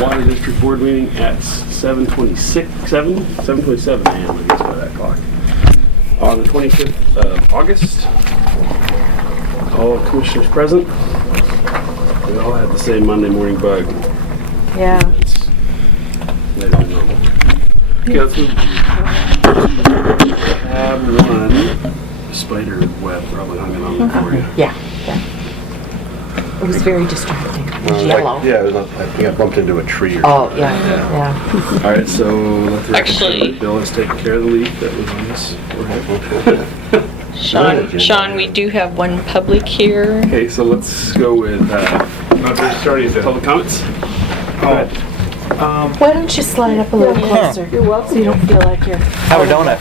Water District Board meeting at 7:27 a.m. I guess by that clock. On the 25th of August. All commissioners present. We all had the same Monday morning bug. Yeah. It's later than normal. Okay, let's move. Tab 1. Spider web probably hung it on there for you. Yeah. It was very distracting. It was yellow. I think I bumped into a tree or Oh, something. yeah. All right, so let the record show Actually- that Bill has taken care of the leak that was on this. Sean, we do have one public here. Okay, so let's go with public comments. Why don't you slide up a little closer? You're welcome. So you don't feel like you're... Have a donut.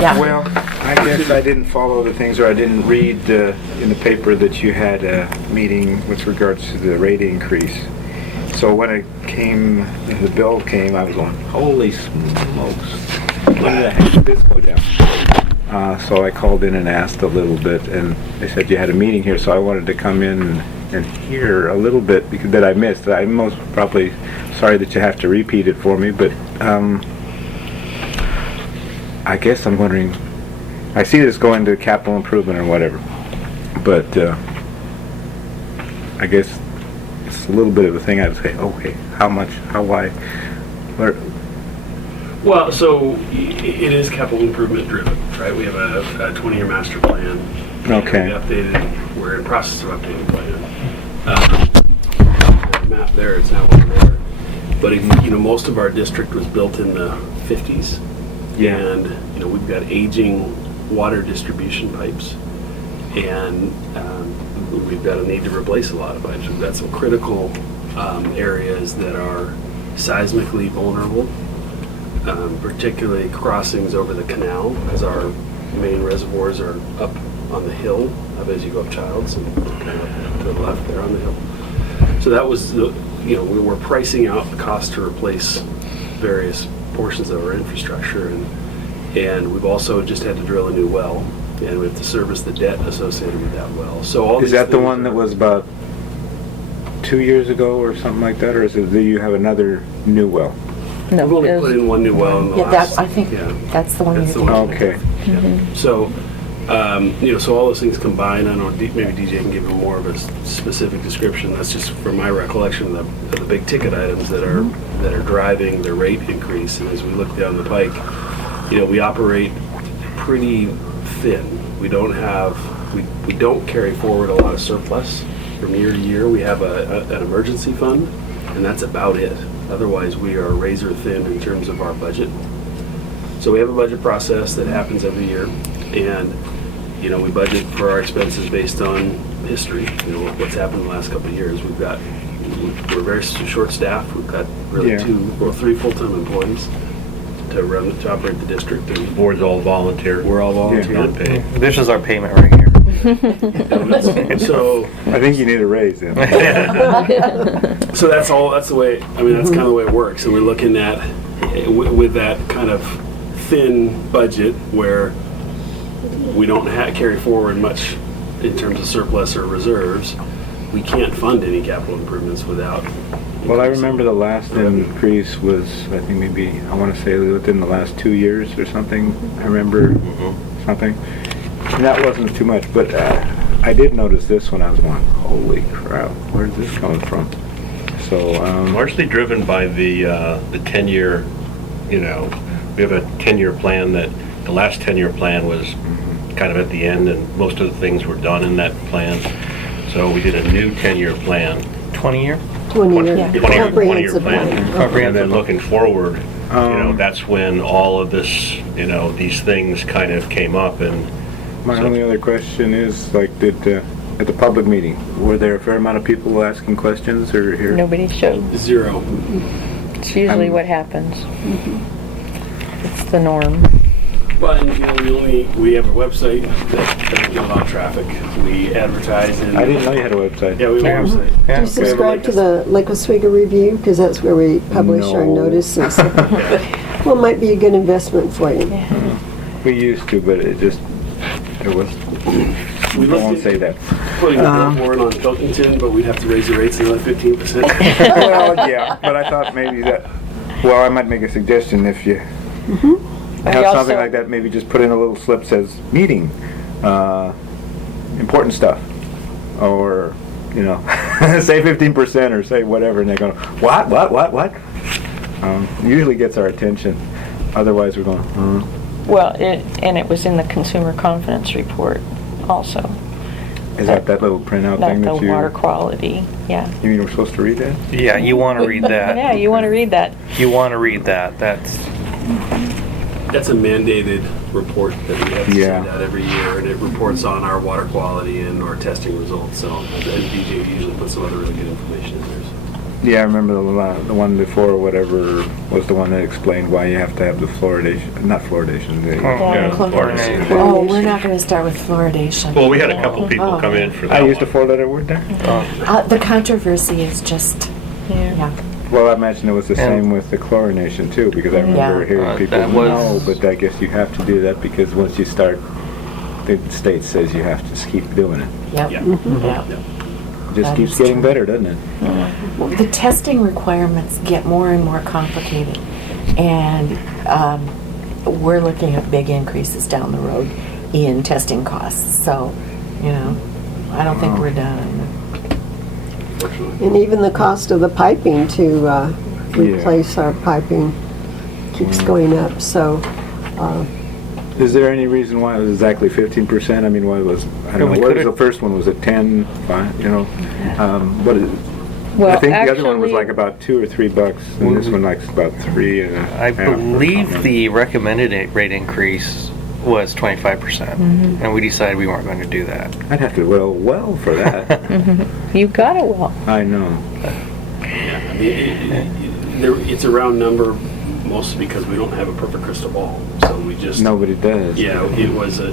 Yeah. Well, I guess I didn't follow the things, or I didn't read in the paper that you had a meeting with regards to the rate increase. So when the bill came, I was going, holy smokes, when the heck did this go down? So I called in and asked a little bit, and they said you had a meeting here, so I wanted to come in and hear a little bit that I missed. I'm most probably sorry that you have to repeat it for me, but I guess I'm wondering, I see this going to capital improvement or whatever, but I guess it's a little bit of a thing. I'd say, okay, how much, how, why, where? Well, so it is capital improvement driven, right? We have a 20-year master plan. Okay. We updated, we're in process of updating the plan. The map there, it's now over there. But most of our district was built in the 50s. Yeah. And, we've got aging water distribution pipes. And we've got a need to replace a lot of pipes. We've got some critical areas that are seismically vulnerable. Particularly crossings over the canal, as our main reservoirs are up on the hill, up as you go up Childs and kind of up to the left there on the hill. So that was we were pricing out the cost to replace various portions of our infrastructure, and we've also just had to drill a new well, and we have to service the debt associated with that well. So all Is that the one that was about 2 years ago or something like that, or is it that you have another new well? No, We've only put in one new well in the last. I think that's the one That's the you're one. thinking. Okay. Yeah. So, so all those things combined, I don't know, maybe DJ can give you more of a specific description. That's just from my recollection of the big ticket items that are driving the rate increase. And as we look down the pike, we operate pretty thin. We don't carry forward a lot of surplus from year to year. We have an emergency fund, and that's about it. Otherwise, we are razor thin in terms of our budget. So we have a budget process that happens every year, and we budget for our expenses based on history. What's happened in the last couple of years. We're very short-staffed. We've got really 3 full-time employees to operate the district. The board's all volunteer. We're all volunteer. Unpaid. This is our payment right here. So I think you need a raise then. So that's the way, that's kind of the way it works. And we're looking at, with that kind of thin budget where we don't carry forward much in terms of surplus or reserves, we can't fund any capital improvements without. Well, I remember the last increase was, I think maybe, I want to say within the last 2 years or something. I remember something. And that wasn't too much, but I did notice this when I was going, holy crap, where's this coming from? So, Largely driven by the 10-year, we have a 10-year plan that, the last 10-year plan was kind of at the end, and most of the things were done in that plan. So we did a new 10-year plan. 20-year? 20-year Comprehensive plan. And then looking forward, that's when all of this, these things kind of came up. And my only other question is, like, at the public meeting, were there a fair amount of people asking questions or here? Nobody showed. 0. It's usually what happens. It's the norm. But we have a website that doesn't get a lot of traffic. We advertise in. I didn't know you had a website. Yeah, we have a website. Do you subscribe to the Lake Oswego Review? Because that's where we publish our No. notice and stuff. Well, it might be a good investment for you. We used to, but it was We I won't looked say at that. putting a billboard on Pilkington, but we'd have to raise the rates another 15%. Well, yeah, but I thought maybe that, well, I might make a suggestion if you We have also- something like that, maybe just put in a little slip says, meeting, important stuff, or, you know, say 15% or say whatever, and they're going, what? Usually gets our attention. Otherwise, we're going, Well, and it was in the consumer confidence report also. Is that little printout That thing the that you... water quality, yeah. You mean we're supposed to read that? Yeah, you want to read that. Yeah, you want to read that. You want to read that. That's That's a mandated report that we have to Yeah. send out every year, and it reports on our water quality and our testing results. So, and DJ usually puts some other really good information in there. Yeah, I remember the one before, whatever, was the one that explained why you have to have the fluoridation, not fluoridation, the... Yeah, Fluoridation. Oh, we're not going to start with fluoridation. Well, we had a couple people Oh. come in for that I used a one. four-letter word there? The controversy is just, yeah. Well, I imagine it was the And- same with the chlorination too, because I remember Yeah. hearing people, that was- no, but I guess you have to do that because once you start, the state says you have to just keep doing it. Yep. Yeah. Yep. It just That keeps is getting true. better, doesn't it? Well, the testing requirements get more and more complicated, and we're looking at big increases down the road in testing costs. So, you know, I don't think we're done. Unfortunately. And even the cost of the piping to replace our piping keeps going up, so, Is there any reason why it was exactly 15%? I mean, why it was, I don't we know, what was could've- the first one? Was it 10, 5, you know? What is, I Well, think the other one was actually- like about $2 or $3, and this one like about 3 and a I half or believe something. the recommended rate increase was 25%, and we decided we weren't going to do that. I'd have to well for that. You got it well. I know. Yeah, I mean, it's a round number, mostly because we don't have a perfect crystal ball. So we just... Nobody does. Yeah, it wasn't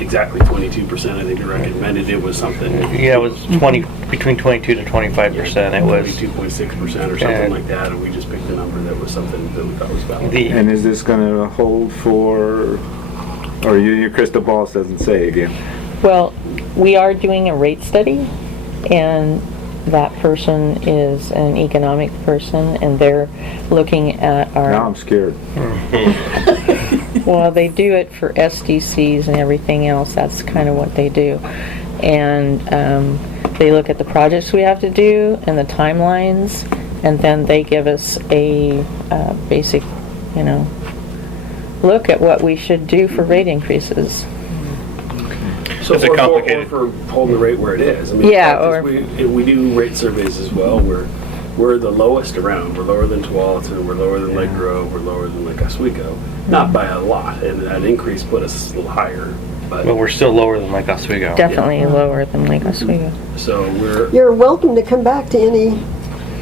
exactly 22%, I think you recommended. It was something... Yeah, it was between 22 to 25%. It was 22.6% or something And- like that, and we just picked a number that was something that we thought was valid. And is this going to hold for, or your crystal ball doesn't say again? Well, we are doing a rate study, and that person is an economic person, and they're looking at Now our, I'm scared. well, they do it for SDCs and everything else. That's kind of what they do. And they look at the projects we have to do and the timelines, and then they give us a basic, you know, look at what we should do for rate increases. So It's a complicated- for holding the rate where it is. I mean, Yeah, in fact, we do rate surveys as well. We're the lowest around. We're lower than Tualatin. We're lower than Lake Grove. We're lower than Lake Oswego. Not by a lot, and that increase put us a little higher. but But we're still lower than Lake Oswego. Definitely lower than Lake Oswego. so we're you're welcome to come back to any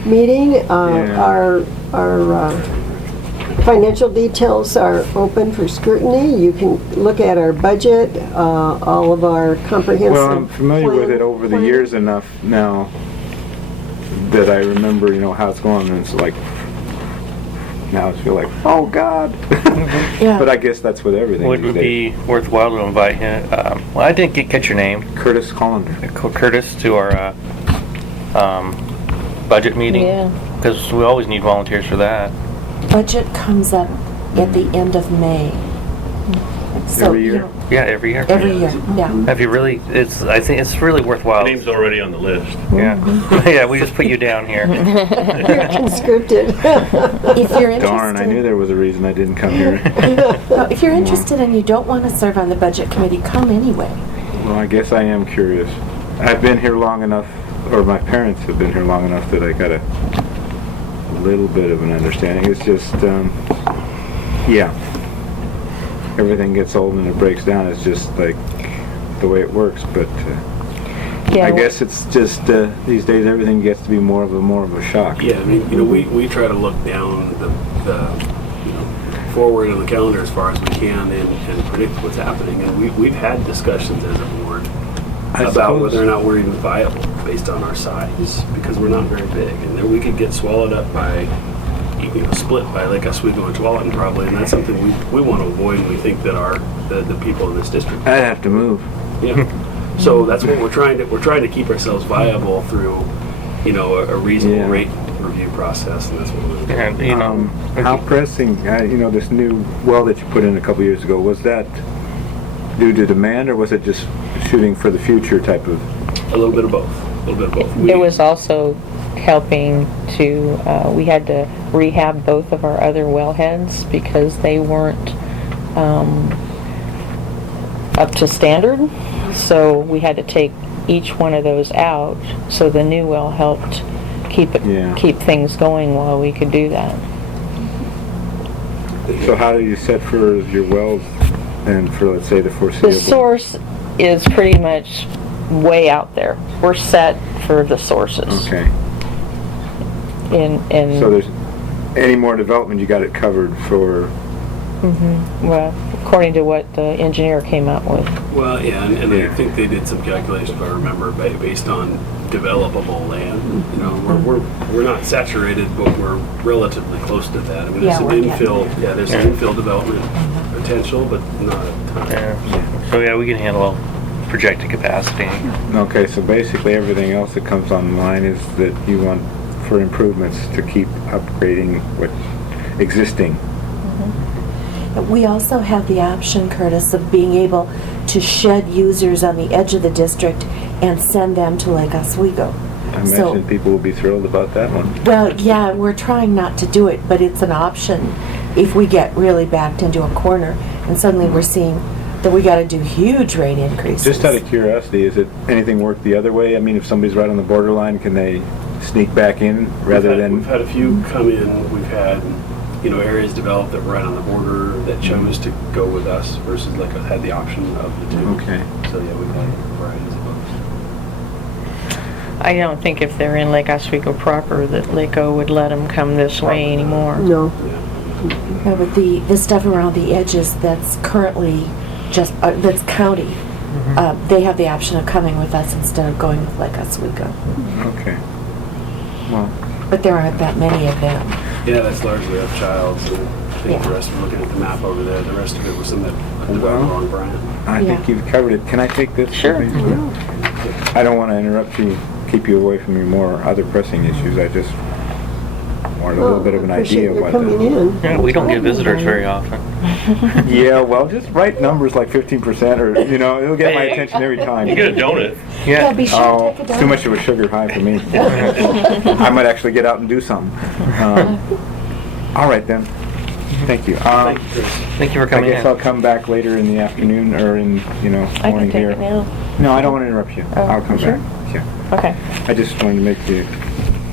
meeting. Yeah. Our financial details are open for scrutiny. You can look at our budget, all of our comprehensive. Well, I'm familiar with it over the plan. years enough now that I remember, you know, how it's going, and it's like, now I feel like, oh God. Yeah. But I guess that's with everything. Would these it days. be worthwhile to invite him? Well, I didn't catch your name. Curtis Hollander. Curtis to our budget meeting? Yeah. Because we always need volunteers for that. Budget comes up at the end of May. So, Every you year? know, Yeah, every year. Every year, yeah. Have you really? I think it's really worthwhile. Name's already on the list. Yeah, yeah. We just put you down here. You're conscripted. If you're interested, Darn, I knew there was a reason I didn't come here. No, if you're interested and you don't want to serve on the budget committee, come anyway. Well, I guess I am curious. I've been here long enough, or my parents have been here long enough that I got a little bit of an understanding. It's just, yeah. Everything gets old and it breaks down. It's just like the way it works. But Yeah, I guess it's just these days everything gets to be more of a shock. yeah. I mean, you know, we try to look down the you know, forward on the calendar as far as we can and predict what's happening. And we've had discussions as a board about suppose. whether or not we're even viable based on our size, because we're not very big, and then we could get swallowed up by, you know, split by Lake Oswego and Tualatin probably, and that's something we want to avoid. And we think that the people in this district, I'd have to move. yeah, So that's what we're trying to keep ourselves viable through, you know, a reasonable Yeah. rate review process, and that's what we're doing. And, you know, How pressing, you know, this new well that you put in a couple years ago, was that due to demand, or was it just shooting for the future type of? A little bit of both. A little bit of both. It was also helping to, we had to rehab both of our other wellheads because they weren't up to standard. So we had to take each one of those out. So the new well helped keep things going while we could do that. So how do you set for your wells and for, let's say, the foreseeable? The source is pretty much way out there. We're set for the sources. Okay. In So there's any more development, you got it covered for. well, according to what the engineer came up with. Well, yeah, and Yeah. I think they did some calculations, if I remember, based on developable land. You know, we're not saturated, but we're relatively close to that. I mean, there's Yeah, some we're infill, there's some infill development potential, but not a ton. yeah. So yeah, we can handle projected capacity. Okay, so basically everything else that comes online is that you want for improvements to keep upgrading what existing. We also have the option, Curtis, of being able to shed users on the edge of the district and send them to Lake Oswego. I imagine people will be thrilled about that one. Well, yeah, we're trying not to do it, but it's an option if we get really backed into a corner and suddenly we're seeing that we got to do huge rate increases. Just out of curiosity, is it anything work the other way? I mean, if somebody's right on the borderline, can they sneak back in rather than? We've had a few come in. We've had, you know, areas developed that were right on the border that chose to go with us versus like had the option of the two. Okay. So yeah, we've had varieties of both. I don't think if they're in Lake Oswego proper that LACO would let them come this way anymore. No. No, but the stuff around the edges that's currently just, that's county, they have the option of coming with us instead of going with Lake Oswego. Okay. Well, But there aren't that many of them. Yeah, that's largely up Childs, and I think the Yeah. rest, looking at the map over there, the rest of it was some that developed along Bryant. I think you've covered it. Can I take this? Sure. I don't want to interrupt you, keep you away from your more other pressing issues. I just wanted a little bit of an idea Appreciate what your coming in. Yeah, we don't get visitors very often. Yeah, well, just write numbers like 15% or, you know, it'll get my attention every time. You get a donut. Yeah, Yeah. be sure Oh, to take a it's too much donut. of a sugar high for me. I might actually get out and do something. All right then. Thank you. Thank you, Chris. Thank you for I coming guess in. I'll come back later in the afternoon or in, I morning can take here. it now. No, I don't want to interrupt you. Oh, I'll come sure. back. Yeah. Okay. I just wanted to make you,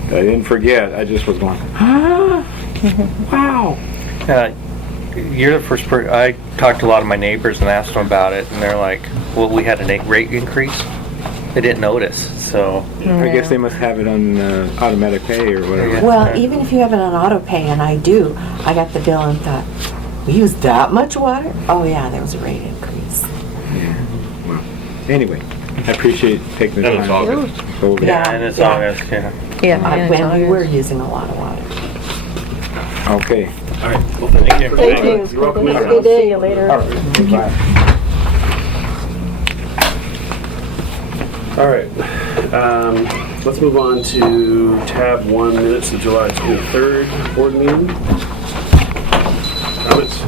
I didn't forget. I just was going, wow. You're the first person, I talked to a lot of my neighbors and asked them about it, and they're like, well, we had a rate increase. They didn't notice, so. I guess they must have it on automatic pay or whatever. Yeah. Well, even if you have it on auto pay, and I do, I got the bill and thought, we use that much water? Oh yeah, there was a rate increase. Well, anyway, I appreciate taking the And it's time. August. to go over Yeah. that. And it's yeah. August, yeah. Yeah. When we were using a lot of water. Okay. All right. Well, thank you. Thank you. You're welcome. Have a anytime. good day. See you later. All right. Bye. All right. Let's move on to tab 1, minutes of July 23rd board meeting. Comments?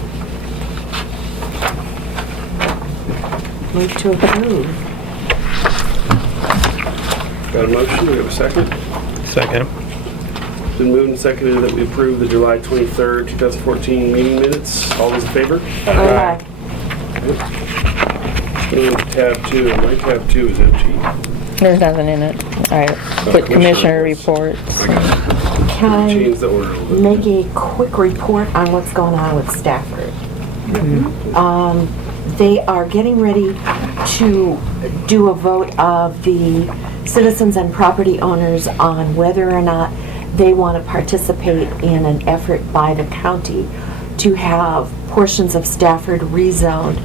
Move to approve. Got a motion? We have a second? Second. Been moved and seconded that we approve the July 23rd, 2014 meeting minutes. All those in favor? Aye. Tab 2, and my tab 2 is empty. There's nothing in it. All right. Put commissioner reports. Can I Change the order a little bit. make a quick report on what's going on with Stafford? They are getting ready to do a vote of the citizens and property owners on whether or not they want to participate in an effort by the county to have portions of Stafford rezoned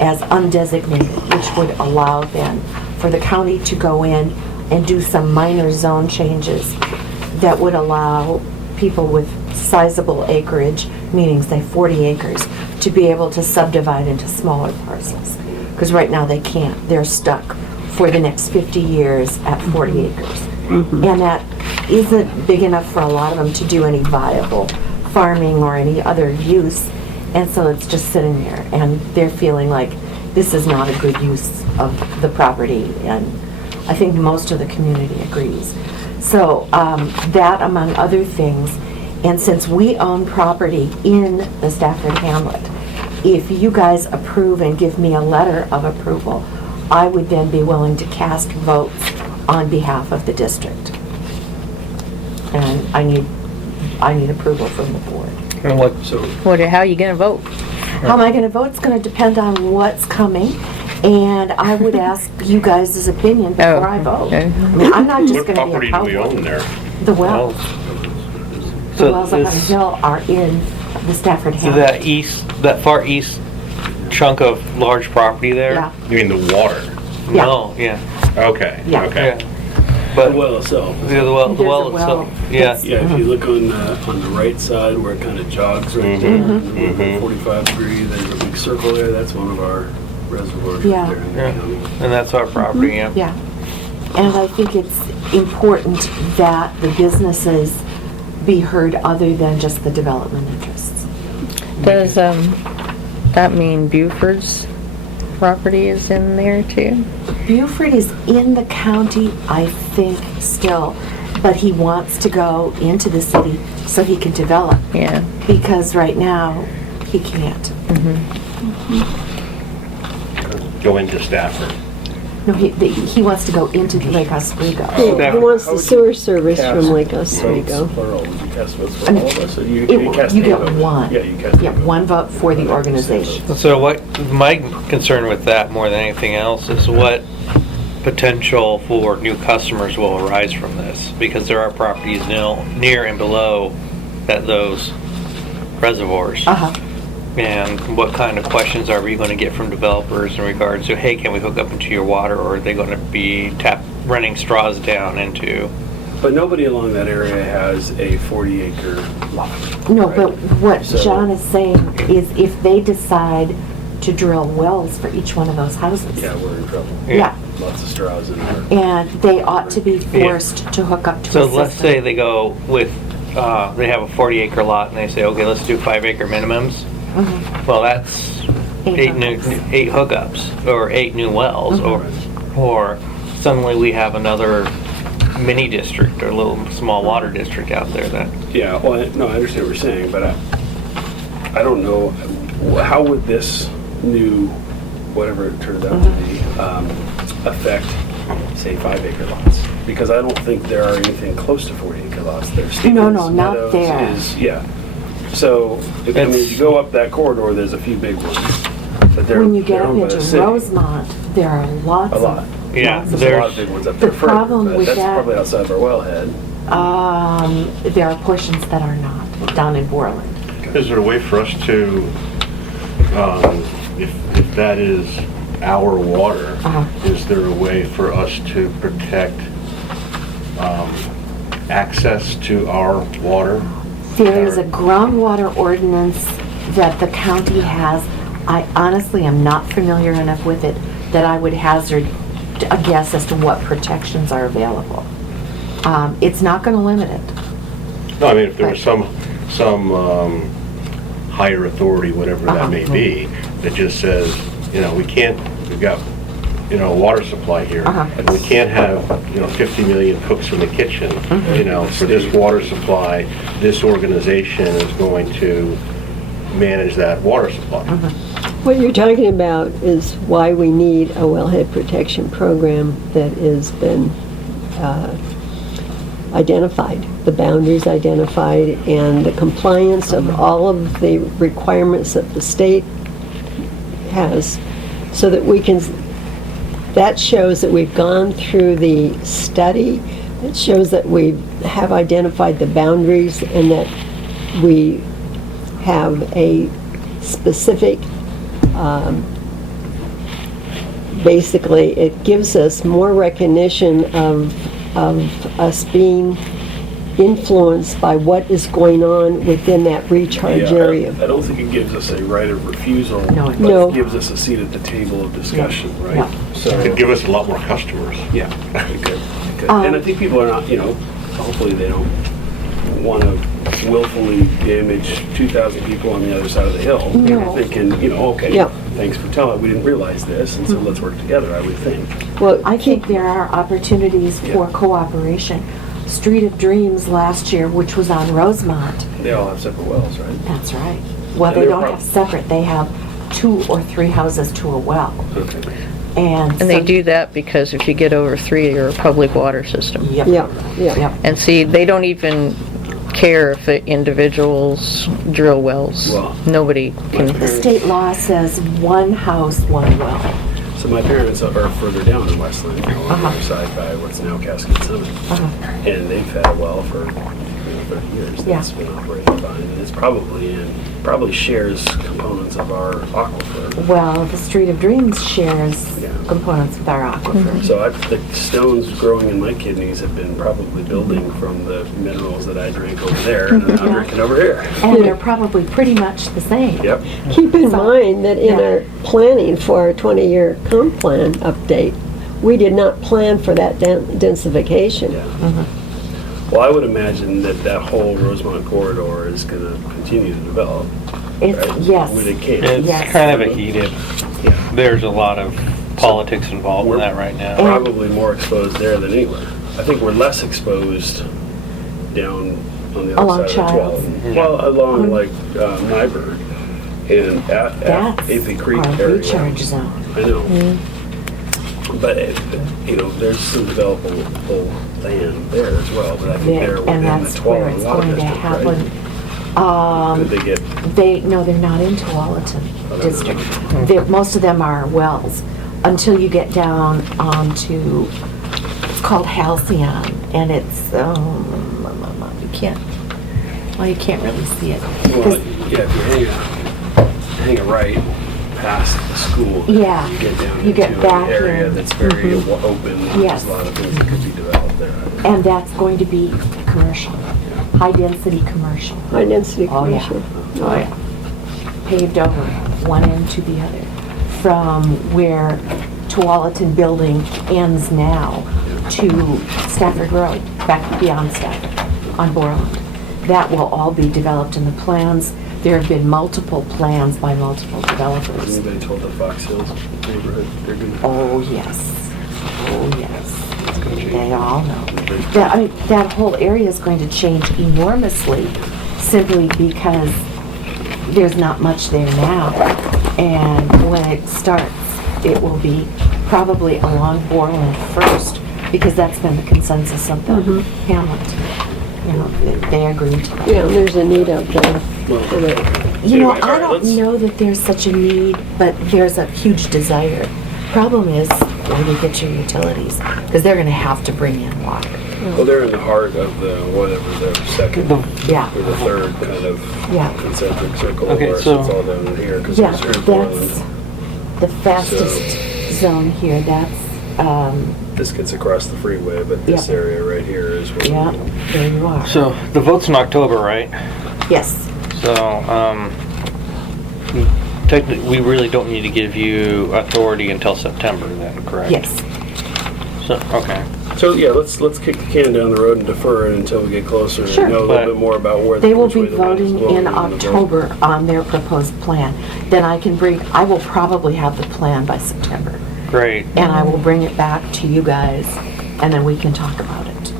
as undesignated, which would allow then for the county to go in and do some minor zone changes that would allow people with sizable acreage, meaning say 40 acres, to be able to subdivide into smaller parcels. Because right now they can't. They're stuck for the next 50 years at 40 acres. And that isn't big enough for a lot of them to do any viable farming or any other use. And so it's just sitting there, and they're feeling like this is not a good use of the property, and I think most of the community agrees. So that, among other things, and since we own property in the Stafford Hamlet, if you guys approve and give me a letter of approval, I would then be willing to cast votes on behalf of the district. And I need approval from the board. And what, How are you gonna vote? How am I going to vote? It's going to depend on what's coming, and I would ask you guys' opinion before I vote. okay. I mean, I'm not just What going to be property a do we cowboy. own there? The wells. The so wells up on the this, hill are in the Stafford so Hamlet. that far east chunk of large property there? Yeah, You mean the water? Yeah. No, yeah. Okay, Yeah. okay. Yeah. The But, well itself. yeah, the well There's a itself, well. yeah. Yeah, if you look on the right side where it kind of jogs right there, Mhm. 45 degree, there's a big circle there, that's one of our reservoirs Yeah. right there in the Yeah. county. And that's our property, yeah. yeah. And I think it's important that the businesses be heard other than just the development interests. Does, that mean Buford's property is in there too? Buford is in the county, I think, still, but he wants to go into the city so he can develop, Yeah. because right now, he can't. Go into Stafford. No, he wants to go into Lake Oswego. He wants the sewer service from Lake Oswego. Plural, would you cast votes for I mean, all of us? So you It- cast you a get vote. one. Yeah, you cast Yeah, a vote. one vote for the organization. So what, my concern with that more than anything else is what potential for new customers will arise from this? Because there are properties near and below those reservoirs. Uh-huh. And what kind of questions are we going to get from developers in regards to, hey, can we hook up into your water, or are they going to be running straws down into? But nobody along that area has a 40-acre lot. No, right? but what So- John is saying is if they decide to drill wells for each one of those houses. Yeah, we're in trouble. Yeah, Lots of straws in there. and they ought to be forced to hook up to a So system. let's say they go with, they have a 40-acre lot and they say, okay, let's do 5-acre minimums. Mhm. Well, that's Eight eight hookups, or 8 new wells, or suddenly we have another mini district or a little small water district out there that, Yeah, well, no, I understand what you're saying, but I don't know, how would this new, whatever it turns out to be, affect, say, 5-acre lots? Because I don't think there are anything close to 40-acre lots. There's No, Stevens not Meadows there. Yeah. So, I mean, if you go up that corridor, there's a few big ones, but they're When you get they're up owned by into the city. Rosemont, there are lots A lot. of. Yeah, lots of- There's a lot of big ones up The there further, problem but with that's that- probably outside of our wellhead. There are portions that are not, down in Borland. Is there a way for us to, if that is our water, Uh-huh. is there a way for us to protect access to our water? There is a groundwater ordinance that the county has. I honestly am not familiar enough with it that I would hazard a guess as to what protections are available. It's not going to limit it. No, I mean, if there was some higher authority, whatever that may be, that just says, we can't, we've got, a water supply here, and we can't have, 50 million cooks in the kitchen, for this water supply, this organization is going to manage that water supply. What you're talking about is why we need a wellhead protection program that has been identified, the boundaries identified, and the compliance of all of the requirements that the state has, so that we can, that shows that we've gone through the study, it shows that we have identified the boundaries and that we have a specific, basically, it gives us more recognition of us being influenced by what is going on within that recharge Yeah, area. I don't think it gives us a right of refusal, No, it but No. it gives us a seat at the table of discussion, right? Yeah. So, It could give us a lot more customers. yeah, it could. It could. And I think people are not, hopefully they don't want to willfully damage 2,000 people on the other side of the hill. No. They're thinking, okay, Yeah. thanks for telling, we didn't realize this, and so let's work together, I would think. Well, I think there are opportunities for Yeah. cooperation. Street of Dreams last year, which was on Rosemont, They all have separate wells, right? that's right. Well, And they they're don't prob- have separate, they have 2 or 3 houses to a well. Okay. And And they some- do that because if you get over 3, you're a public water system. Yep. yeah, yeah. Yep. And see, they don't even care if the individuals drill wells. Well, Nobody can, The state law says 1 house, 1 well. So my parents are further down in Westland, on the Uh-huh. other side by what's now Cascade Summit. And they've had a well for 30 years. Yeah. That's been operating fine. And it's probably shares components of our aquifer. Well, the Street of Dreams shares Yeah. components with our aquifer. So the stones growing in my kidneys have been probably building from the minerals that I drank over there and I'm Yeah. drinking over here. And they're probably pretty much the same. Yep. Keep in So- mind that in Yeah. our planning for our 20-year comp plan update, we did not plan for that densification. Yeah. Well, I would imagine that whole Rosemont corridor is going to continue to develop. It's, Right? yes. When it can. It's Yes. kind of a heated, Yeah. there's a lot of politics involved in that right now. Probably more exposed there than anywhere. I think we're less exposed down on the other Along side of Childs. 12. Well, along like Nyberg and at That's Athey Creek our area. recharge zone. I know. But, there's some developable land there as well, but I think they're And within the that's where 12 it's water going to district, happen. right? Could they get, No, they're not in Tualatin they're District. not. Most of them are wells, until you get down onto, it's called Halcyon, and it's, you can't really see it. well, 'Cause- yeah, if you hang a right past the school, Yeah, you get down you get into back an area in. that's very Mhm. open. Yes. There's a lot of things that could be developed there. And that's going to be commercial, high-density commercial. High-density Oh, yeah. commercial. Oh, yeah. Paved over, one end to the other, from where Tualatin Building ends now to Stafford Road, back beyond Stafford, on Borland. That will all be developed in the plans. There have been multiple plans by multiple Has developers. anybody told the Fox Hills neighborhood they're going to? Oh, yes. Oh, yes. It's gonna change. They all know. That whole area is going to change enormously, simply because there's not much there now. And when it starts, it will be probably along Borland first, because that's been the consensus of the hamlet. They agreed to that. Yeah, there's a need out there Well, for it. Anyway, all I right, don't let's- know that there's such a need, but there's a huge desire. Problem is, where do you get your utilities? Because they're gonna have to bring in water. Well, they're in the heart of the, whatever, the second Yeah, or the third kind of yeah. concentric circle Okay, where it so- sits all down in here. 'Cause Yeah, it's here in that's Portland. the fastest zone here. That's, This gets across the freeway, but this Yeah. area right here is where. yeah, there you are. So the vote's in October, right? Yes, So, technically, we really don't need to give you authority until September then, correct? yes. So, okay. So, yeah, let's kick the can down the road and defer it until we get closer Sure. and know a But- little bit more about where. They will which way be the wind is voting blowing in the vote. October on their proposed plan. Then I will probably have the plan by September. Great. And I will bring it back to you guys, and then we can talk about it.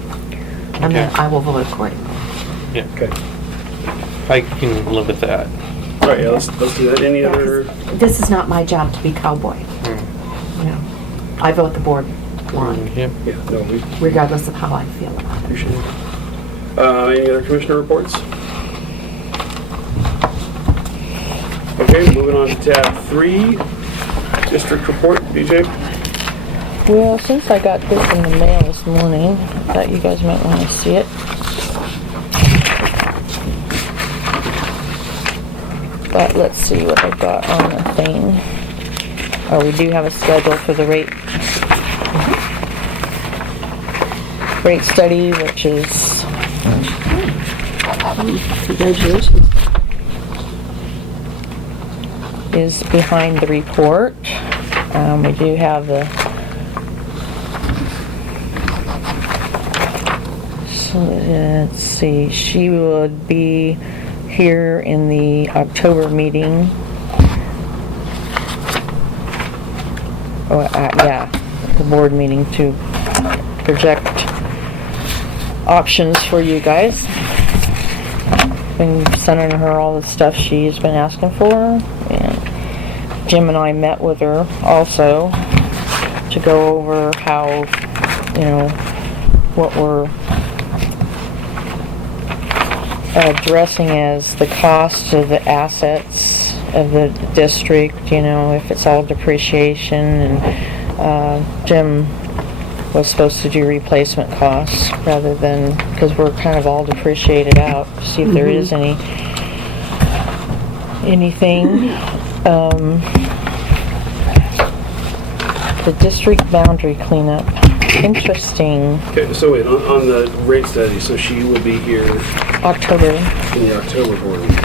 And then Okay. I will vote accordingly. Yeah, Okay. I can live with that. All right, yeah, let's do that. Any Yeah, 'cause other? this is not my job to be cowboy. You know, I vote the board line, Yep. Yeah, no, we regardless of how I feel about it. appreciate it. Any other commissioner reports? Okay, moving on to tab 3, district report, BJ. well, since I got this in the mail this morning, I thought you guys might want to see it. But let's see what I've got on the thing. Oh, we do have a schedule for the rate study, which is Congratulations. is behind the report. We do have the, so let's see, she would be here in the October meeting. Oh, yeah, the board meeting to project options for you guys. Been sending her all the stuff she's been asking for, and Jim and I met with her also to go over how, you know, what we're addressing as the cost of the assets of the district, you know, if it's all depreciation, and Jim was supposed to do replacement costs rather than, because we're kind of all depreciated out, see if there is anything. The district boundary cleanup, interesting. Okay, so wait, on the rate study, so she would be here October. in the October board meeting to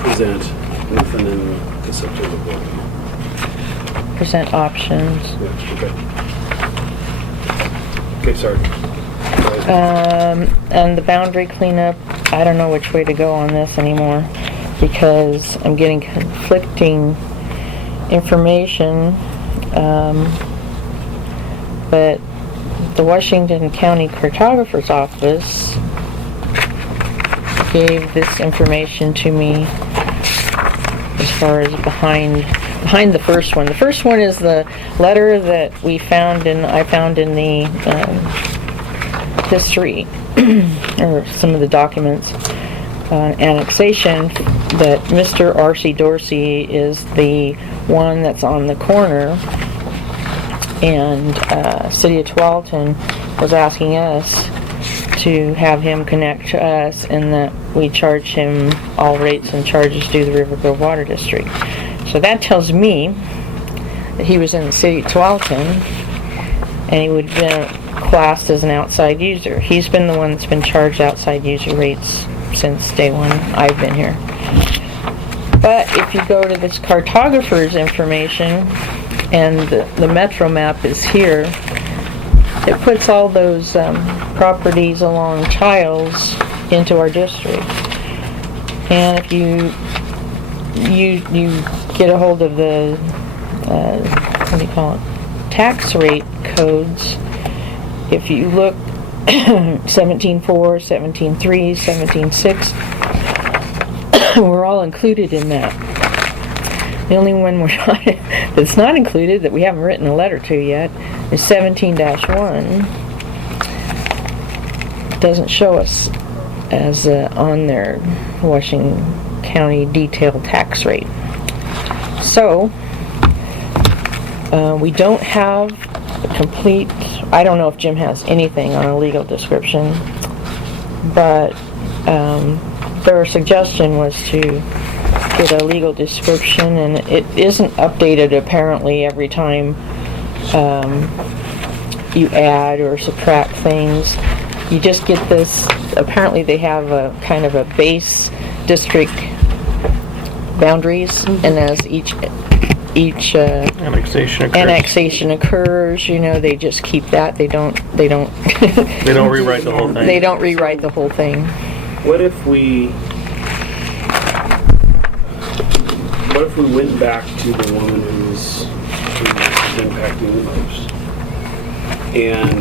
present, nothing in the September board meeting. Present options. Yeah, okay, sorry. Go ahead. And the boundary cleanup, I don't know which way to go on this anymore, because I'm getting conflicting information, but the Washington County Cartographer's Office gave this information to me as far as behind the first one. The first one is the letter that I found in the history or some of the documents on annexation, that Mr. R.C. Dorsey is the one that's on the corner, and City of Tualatin was asking us to have him connect to us, and that we charge him all rates and charges due the Rivergrove Water District. So that tells me that he was in the City of Tualatin, and he would have been classed as an outside user. He's been the one that's been charged outside user rates since day one I've been here. But if you go to this cartographer's information, and the Metro map is here, it puts all those properties along Childs into our district. And if you get a hold of the what do you call it, tax rate codes, if you look 17.4, 17.3, 17.6, we're all included in that. The only one we're not, that's not included, that we haven't written a letter to yet, is 17-1. Doesn't show us as on their Washington County detailed tax rate. So, we don't have a complete, I don't know if Jim has anything on a legal description, but their suggestion was to get a legal description, and it isn't updated apparently every time you add or subtract things. You just get this, apparently they have a kind of a base district boundaries, and as each annexation occurs, you know, they just keep that. They don't They don't rewrite the whole thing. They don't rewrite the whole thing. What if we went back to the woman who's impacting the most and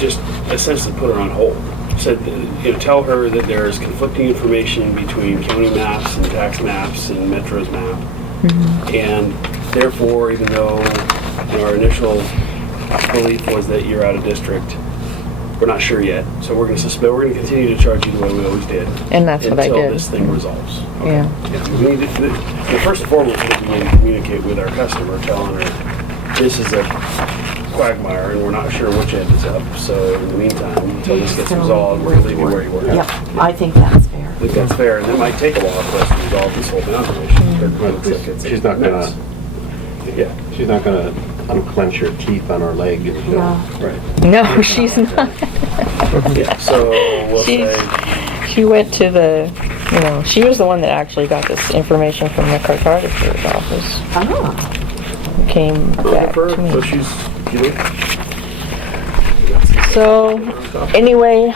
just essentially put her on hold? Said, you know, tell her that there's conflicting information between county maps and tax maps and Metro's map, and therefore, even though, you know, our initial belief was that you're out of district, we're not sure yet, so we're going to suspend. We're going to continue to charge you the way we always did, And that's what I until did. this thing resolves. Okay. Yeah. We need to, first and foremost, we need to communicate with our customer, telling her this is a quagmire and we're not sure which end is up. So in the meantime, until this gets resolved, we're going to leave you where you were. Yep, I think that's fair. I think that's fair, and it might take a while for us to resolve this whole boundary issue. It looks like it's She's not a mess. gonna, Yeah. she's not gonna unclench her teeth on her leg. No. Right. No, she's not. Yeah, so we'll She's- say, She went to the, she was the one that actually got this information from the cartographer's office. Oh, Came back to so me. she's, So, anyway,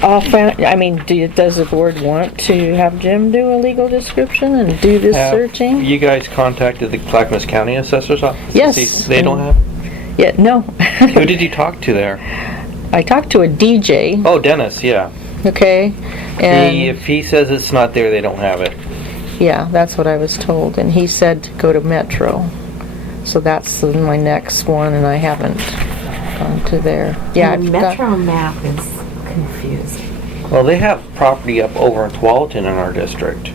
does the board want to have Jim do a legal description and do this Have searching? You guys contacted the Clackamas County Assessor's Office? to Yes. see- They don't have? Yeah, no. Who did you talk to there? I talked to a DJ, Oh, Dennis, yeah. okay? And, If he says it's not there, they don't have it. yeah, that's what I was told, and he said to go to Metro. So that's my next one, and I haven't gone to there. Yeah, the I've got- Metro map is confusing. Well, they have property up over in Tualatin in our district.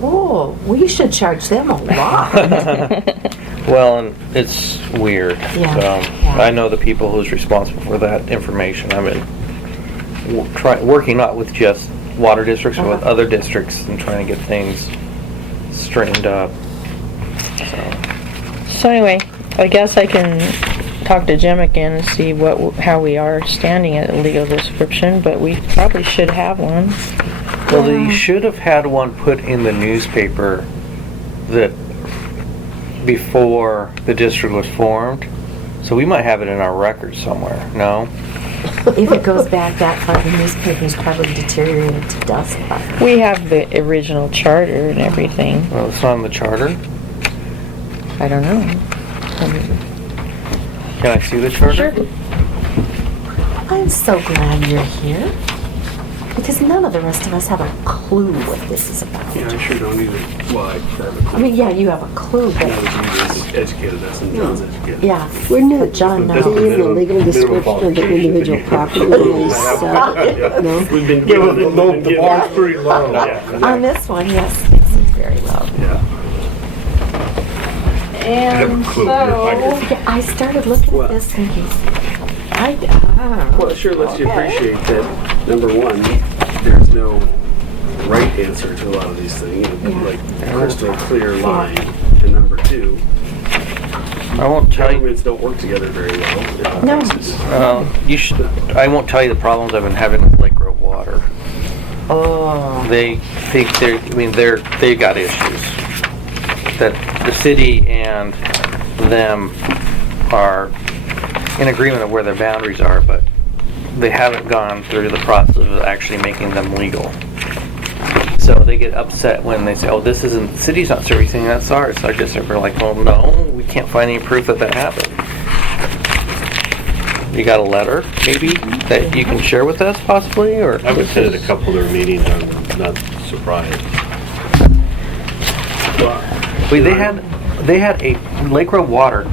Oh, we should charge them a lot. Well, and it's weird. Yeah, So, yeah. I know the people who's responsible for that information. I've been working not with just water districts, but with Uh-huh. other districts and trying to get things straightened up. So, So anyway, I guess I can talk to Jim again and see how we are standing at a legal description, but we probably should have one. well, they should have had one put in the newspaper that before the district was formed. So we might have it in our records somewhere. No? If it goes back that far, the newspaper's probably deteriorated to dust. We have the original charter and everything. Well, it's not in the charter. I don't know. Can I see the charter? Sure. I'm so glad you're here, because none of the rest of us have a clue what this is about. yeah, I sure don't either. Well, I have a I clue. mean, yeah, you have a clue, Now but, that you just educated us and John's educated. yeah. Wouldn't But it John be knows. in the legal description of the individual property when they sell? No? We've been given it. The bar's pretty low. On this one, yes, it's very low. Yeah. And so, Yeah, I started looking Well- at this thinking, Well, it sure lets you appreciate that, number one, there's no right answer to a lot of these things, like crystal clear line. And number two, I won't tell you. governments don't work together very well in all No. cases. You should. I won't tell you the problems I've been having with Rivergrove water. oh, They think they've got issues that the city and them are in agreement of where their boundaries are, but they haven't gone through the process of actually making them legal. So they get upset when they say, "Oh, this isn't the city's not servicing, that's ours." So I guess they're like, "Well, no, we can't find any proof that that happened." You got a letter, maybe, that you can share with us, possibly, or? I've attended a couple of their meetings, I'm not surprised. Wait, they had a, Lake Road Water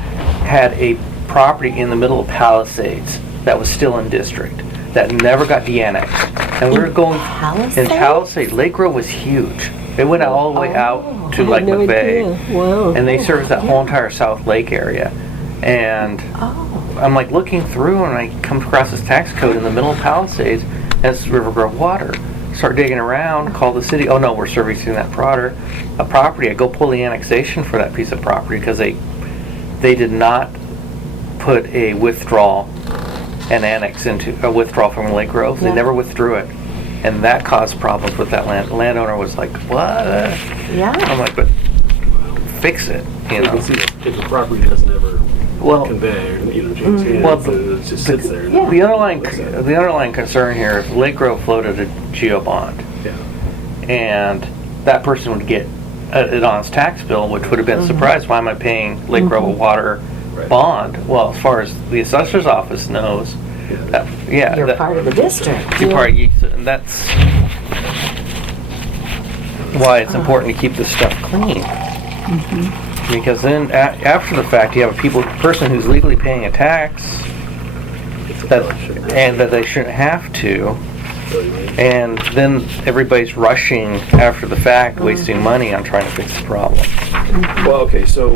had a property in the middle of Palisades that was still in district, that never got de-annexed. And we were going, Palisades? in Palisades, Lake Road was huge. It went all the way out to I like had no McVeigh. idea. Wow. And they serviced that whole entire South Lake area. And oh, I'm like looking through and I come across this tax code in the middle of Palisades, and it's Rivergrove Water. Start digging around, call the city, oh no, we're servicing that property. I go pull the annexation for that piece of property because they did not put a withdrawal and annex into, a withdrawal from Lake Grove. They Yeah. never withdrew it. And that caused problems with that land. Landowner was like, what? yeah. I'm like, but fix it, you You know? can see if the property doesn't ever Well, convey or, change hands, Well, it just sits there. the underlying concern here, if Lake Grove floated a geo bond, Yeah. and that person would get it on his tax bill, which would have been a surprise. Why am I paying Lake Grove a water Right. bond? Well, as far as the assessor's office knows, Yeah. You're part of the district. you're part. And that's why it's important to keep this stuff clean. Because then, after the fact, you have a person who's legally paying a tax and that they shouldn't have to. And then everybody's rushing after the fact, wasting money on trying to fix the problem. Well, okay, so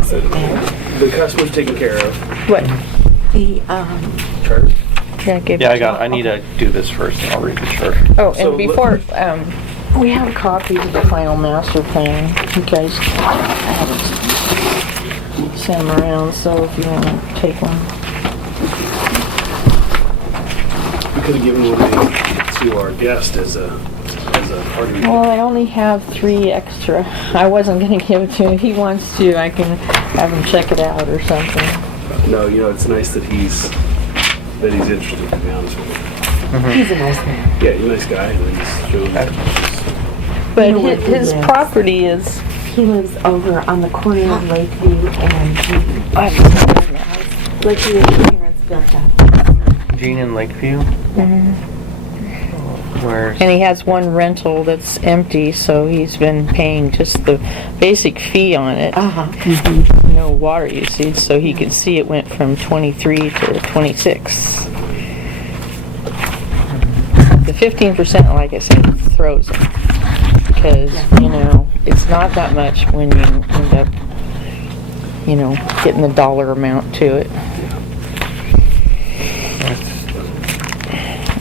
Is it there? the customer's taken care of. what? The, Charter. Yeah, give Yeah, it. I need to do this first and I'll read the chart. Oh, So and before, We have copies of the final master plan. You guys, I haven't sent them around, so if you want to take one. We could have given one to our guest as a party. Well, I only have 3 extra. I wasn't going to give it to him. If he wants to, I can have him check it out or something. No, it's nice that he's interested, to be honest with you. He's a nice man. Yeah, he's a nice guy, and he's showing But You know where he his lives? property is... He lives over on the corner of Lakeview and Lakeview and his parents built that. Gene in Lakeview? Where's, And he has one rental that's empty, so he's been paying just the basic fee on it. Uh-huh. No water usage, so he could see it went from 23 to 26. The 15%, like I said, throws him. Because, it's not that much when you end up, getting the dollar amount to it.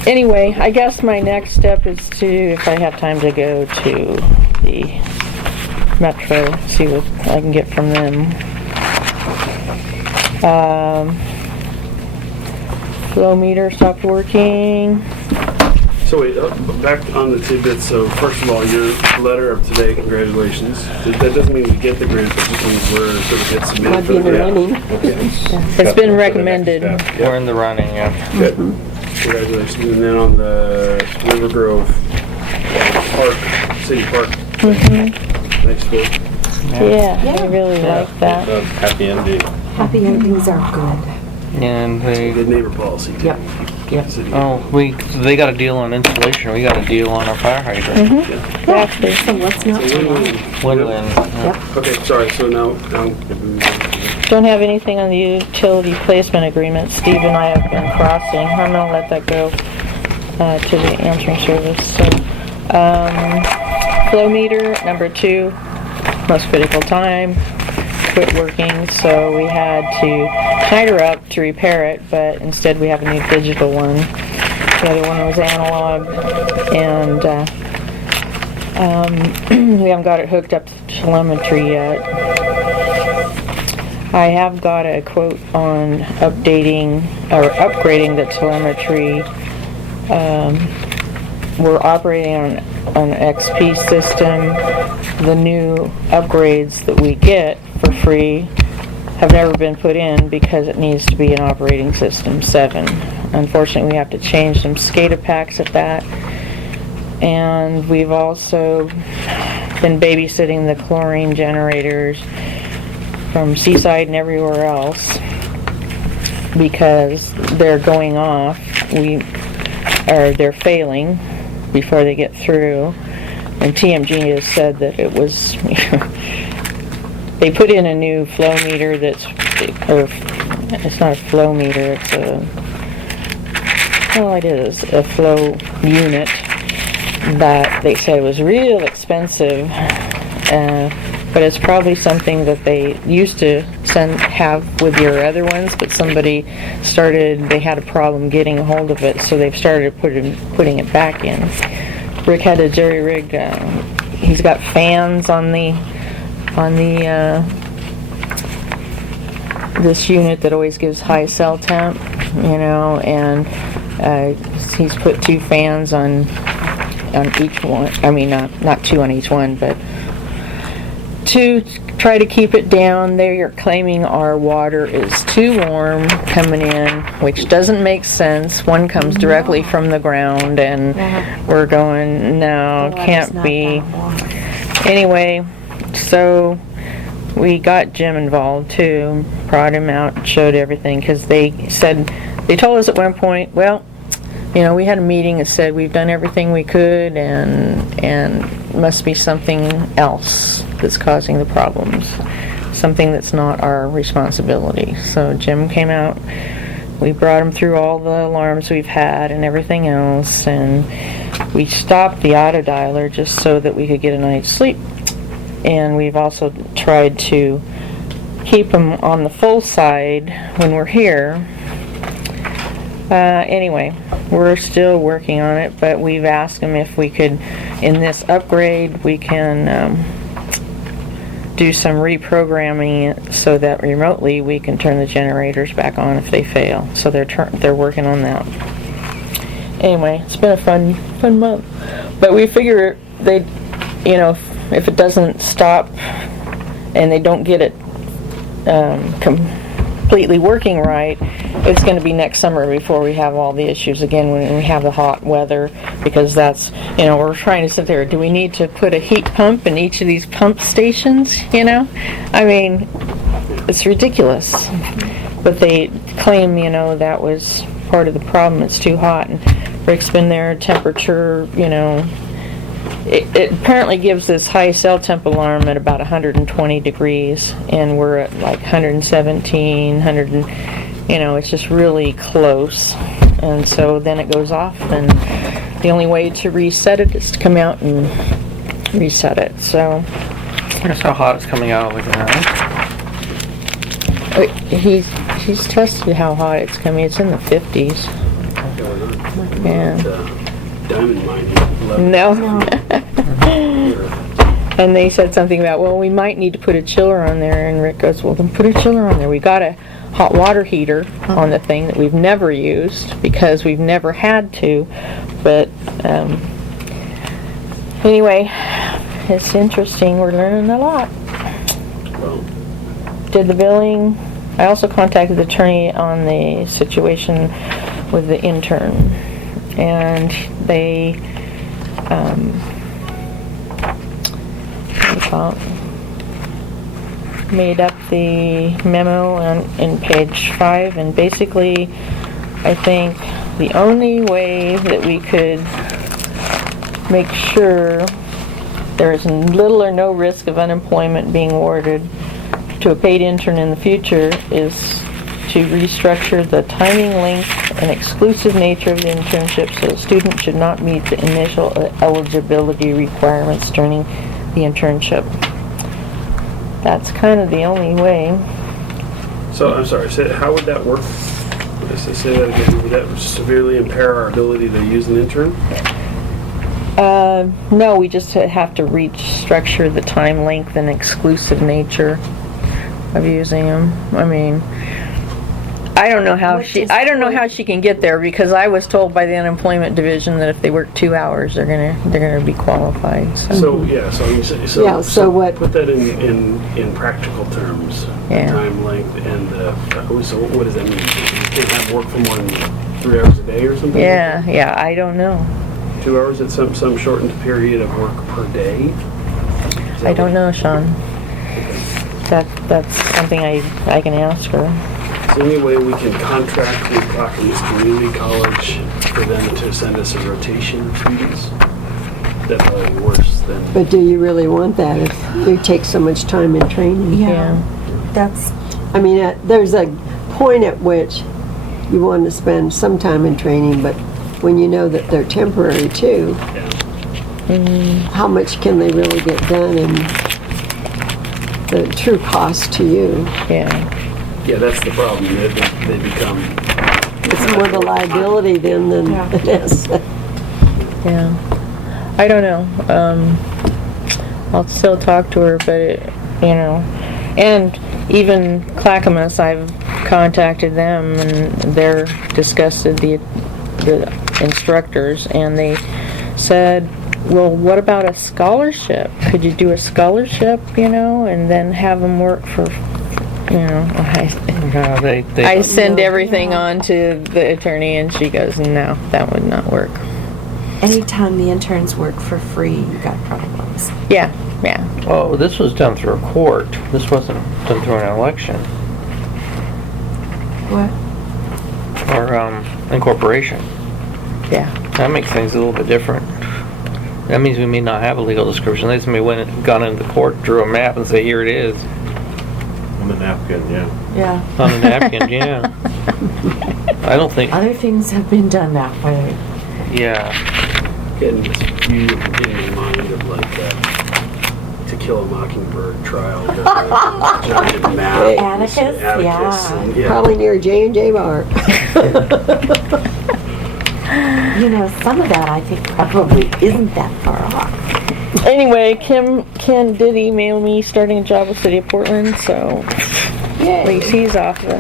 Anyway, I guess my next step is to, if I have time, to go to the Metro, see what I can get from them. Flow meter stopped working. So wait, back on the tidbits. So first of all, your letter of today, congratulations. That doesn't mean we get the grant, but just means we're sort of get submitted. Might be in the running. Okay. It's been recommended. we're in the running, yeah. Good. Congratulations. And then on the Rivergrove Park, City Park. Nice work. Yeah, I really like that. Happy ending. Happy endings are good. And they, Good neighbor policy. too. Yep. Yep. City. they got a deal on insulation, we got a deal on our fire hydrant. Exactly. So let's not Woodland. Yep. Okay, sorry. So now Don't have anything on the utility placement agreement. Steve and I have been crossing. I'm gonna let that go to the answering service. So, flow meter number 2, most critical time, quit working. So we had to snag her up to repair it, but instead we have a new digital one. The other one was analog, and we haven't got it hooked up to telemetry yet. I have got a quote on updating or upgrading the telemetry. We're operating on an XP system. The new upgrades that we get for free have never been put in because it needs to be an operating system 7. Unfortunately, we have to change some SCADA packs at that. And we've also been babysitting the chlorine generators from Seaside and everywhere else because they're going off. They're failing before they get through. And TMG has said that it was they put in a new flow meter it's not a flow meter, it's a flow unit that they said was real expensive, but it's probably something that they used to have with your other ones, but they had a problem getting a hold of it, so they've started putting it back in. Rick had a jerry-rig, he's got fans on this unit that always gives high cell temp, and he's put 2 fans on each one. I mean, not 2 on each one, but 2 to try to keep it down. They're claiming our water is too warm coming in, which doesn't make sense. One comes directly from the ground, and we're going, no, can't be. Anyway, so we got Jim involved too, brought him out, showed everything, because they told us at one point, well, we had a meeting that said we've done everything we could, and must be something else that's causing the problems, something that's not our responsibility. So Jim came out, we brought him through all the alarms we've had and everything else, and we stopped the auto dialer just so that we could get a night's sleep. And we've also tried to keep them on the full side when we're here. Anyway, we're still working on it, but we've asked them if we could, in this upgrade, we can do some reprogramming so that remotely we can turn the generators back on if they fail. So they're working on that. Anyway, it's been a fun month. But we figure they, you know, if it doesn't stop and they don't get it completely working right, it's going to be next summer before we have all the issues again when we have the hot weather, because that's, you know, we're trying to sit there, do we need to put a heat pump in each of these pump stations, you know? I mean, it's ridiculous. But they claim, you know, that was part of the problem, it's too hot. And Rick's been there, temperature, you know, it apparently gives this high cell temp alarm at about 120 degrees, and we're at like 117, 100, you know, it's just really close. And so then it goes off, and the only way to reset it is to come out and reset it. So That's how hot it's coming out of the ground. he's tested how hot it's coming. It's in the 50s. Yeah. Diamond mining. No. And they said something about, well, we might need to put a chiller on there, and Rick goes, well, then put a chiller on there. We got a hot water heater on the thing that we've never used because we've never had to, but anyway, it's interesting. We're learning a lot. Well, Did the billing. I also contacted the attorney on the situation with the intern, and they made up the memo in page 5, and basically I think the only way that we could make sure there is little or no risk of unemployment being awarded to a paid intern in the future is to restructure the timing, length, and exclusive nature of the internship so the student should not meet the initial eligibility requirements during the internship. That's kind of the only way. so I'm sorry, how would that work? Say that again. Would that severely impair our ability to use an intern? No, we just have to restructure the time, length, and exclusive nature of using them. I mean, I don't know how she can get there, because I was told by the unemployment division that if they work 2 hours, they're gonna be qualified. So yeah, So what? Put that in practical terms. Yeah. Time, length, and so what does that mean? You can't have work for more than 3 hours a day or something? Yeah, I don't know. 2 hours at some shortened period of work per day? I don't know, Sean. That's something I can ask her. Is there any way we can contract with Clackamas Community College for them to send us a rotation of students? That's probably worse than... But do you really want that if you take so much time in training? Yeah. That's, I mean, there's a point at which you want to spend some time in training, but when you know that they're temporary too, how much can they really get done, and the true cost to you? Yeah, that's the problem. They become... It's more the liability then than it is. Yeah. I don't know. I'll still talk to her, but you know, and even Clackamas, I've contacted them, and they're discussed the instructors, and they said, well, what about a scholarship? Could you do a scholarship, you know, and then have them work for, you know, I send everything on to the attorney, and she goes, no, that would not work. anytime the interns work for free, you got problems. Yeah. Oh, this was done through a court. This wasn't done through an election What? or incorporation. Yeah. That makes things a little bit different. That means we may not have a legal description. They may gone into the court, drew a map, and say, here it is. On the napkin, yeah. Yeah. On the napkin, yeah. I don't think, Other things have been done that way. yeah. Getting in mind of like To Kill a Mockingbird trial. With a giant map. Atticus? Yeah. And, yeah. Probably near J&J Bar. You know, some of that I think probably isn't that far off. Anyway, Ken did email me starting a job with City of Portland, so at least he's off the,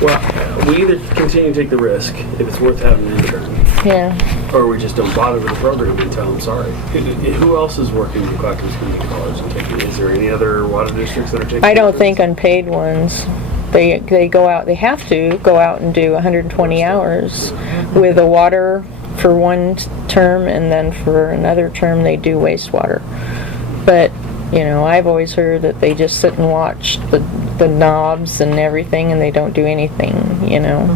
Well, we either continue to take the risk if it's worth having an intern, yeah. or we just don't bother with the program and tell them sorry. Who else is working in Clackamas Community College and taking? Is there any other water districts that are taking? I don't interns? think unpaid ones. They go out, they have to go out and do 120 hours with a water for one term, and then for another term they do wastewater. But, you know, I've always heard that they just sit and watch the knobs and everything, and they don't do anything, you know.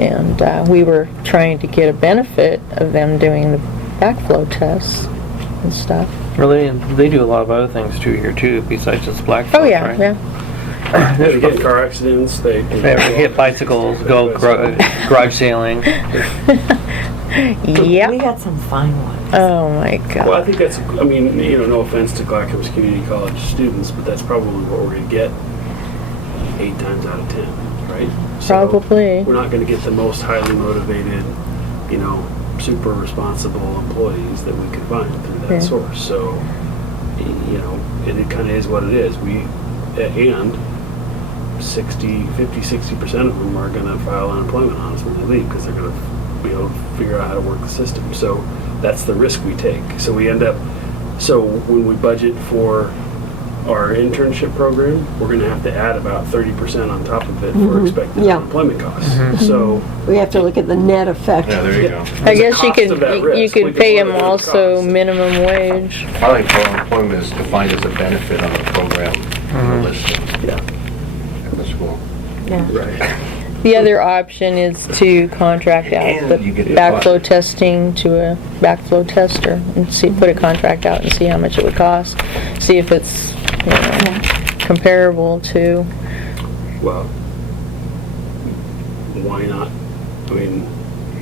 And we were trying to get a benefit of them doing the backflow tests and stuff. Really, they do a lot of other things too here too, besides just black. Oh yeah, right? yeah. They get in car accidents. They Hit bicycles, go garage sailing. Yep. We got some fine ones. Oh my God. Well, I think that's, I mean, you know, no offense to Clackamas Community College students, but that's probably what we're going to get 8 times out of 10, right? So Probably. we're not going to get the most highly motivated, you know, super responsible employees that we could find through that Yeah. source. So, you know, and it kind of is what it is. And 60% of them are going to file unemployment on us when they leave because they're going to be able to figure out how to work the system. So that's the risk we take. So we end up, so when we budget for our internship program, we're going to have to add about 30% on top of it for expected Yeah. unemployment costs. So We have to look at the net effect. Yeah, there you go. I guess you cost of that could risk. We could can pay lower them the also cost. minimum wage. I think unemployment is defined as a benefit on the program listing yeah, at the school. right. The other option is to contract out And the you get it backflow funded. testing to a backflow tester and see, put a contract out and see how much it would cost. See if it's, you know, comparable to, Well, why not? I mean,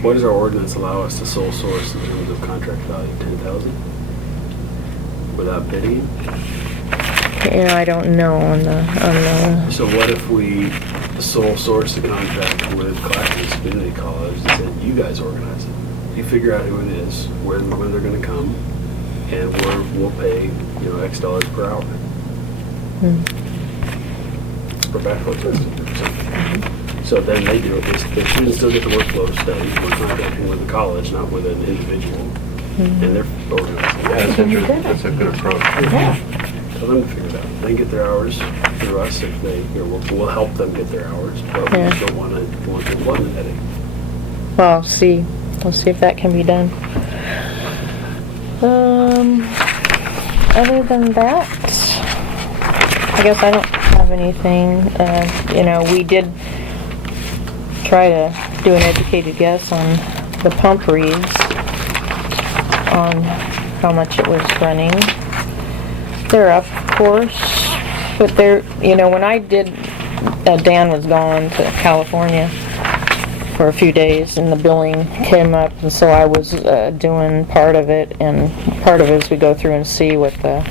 what does our ordinance allow us to sole source in terms of contract value? 10,000 without bidding? you know, I don't know on the, So what if we sole source the contract with Clackamas Community College and said, you guys organize it. You figure out who it is, when they're going to come, and we'll pay, you know, X dollars per hour. For backflow testing. So then they do it. The students still get the workflow study. We're contracting with the college, not with an individual. And they're organizing. Yeah, that's interesting. That's a good approach. Tell them to figure it out. They get their hours through us if they, you know, we'll help them get their hours, but we Yeah. just don't want the employment headache. well, we'll see if that can be done. Other than that, I guess I don't have anything. You know, we did try to do an educated guess on the pump reads, on how much it was running. They're up, of course, but they're, you know, when I did, Dan was gone to California for a few days and the billing came up, and so I was doing part of it, and part of it is we go through and see what the,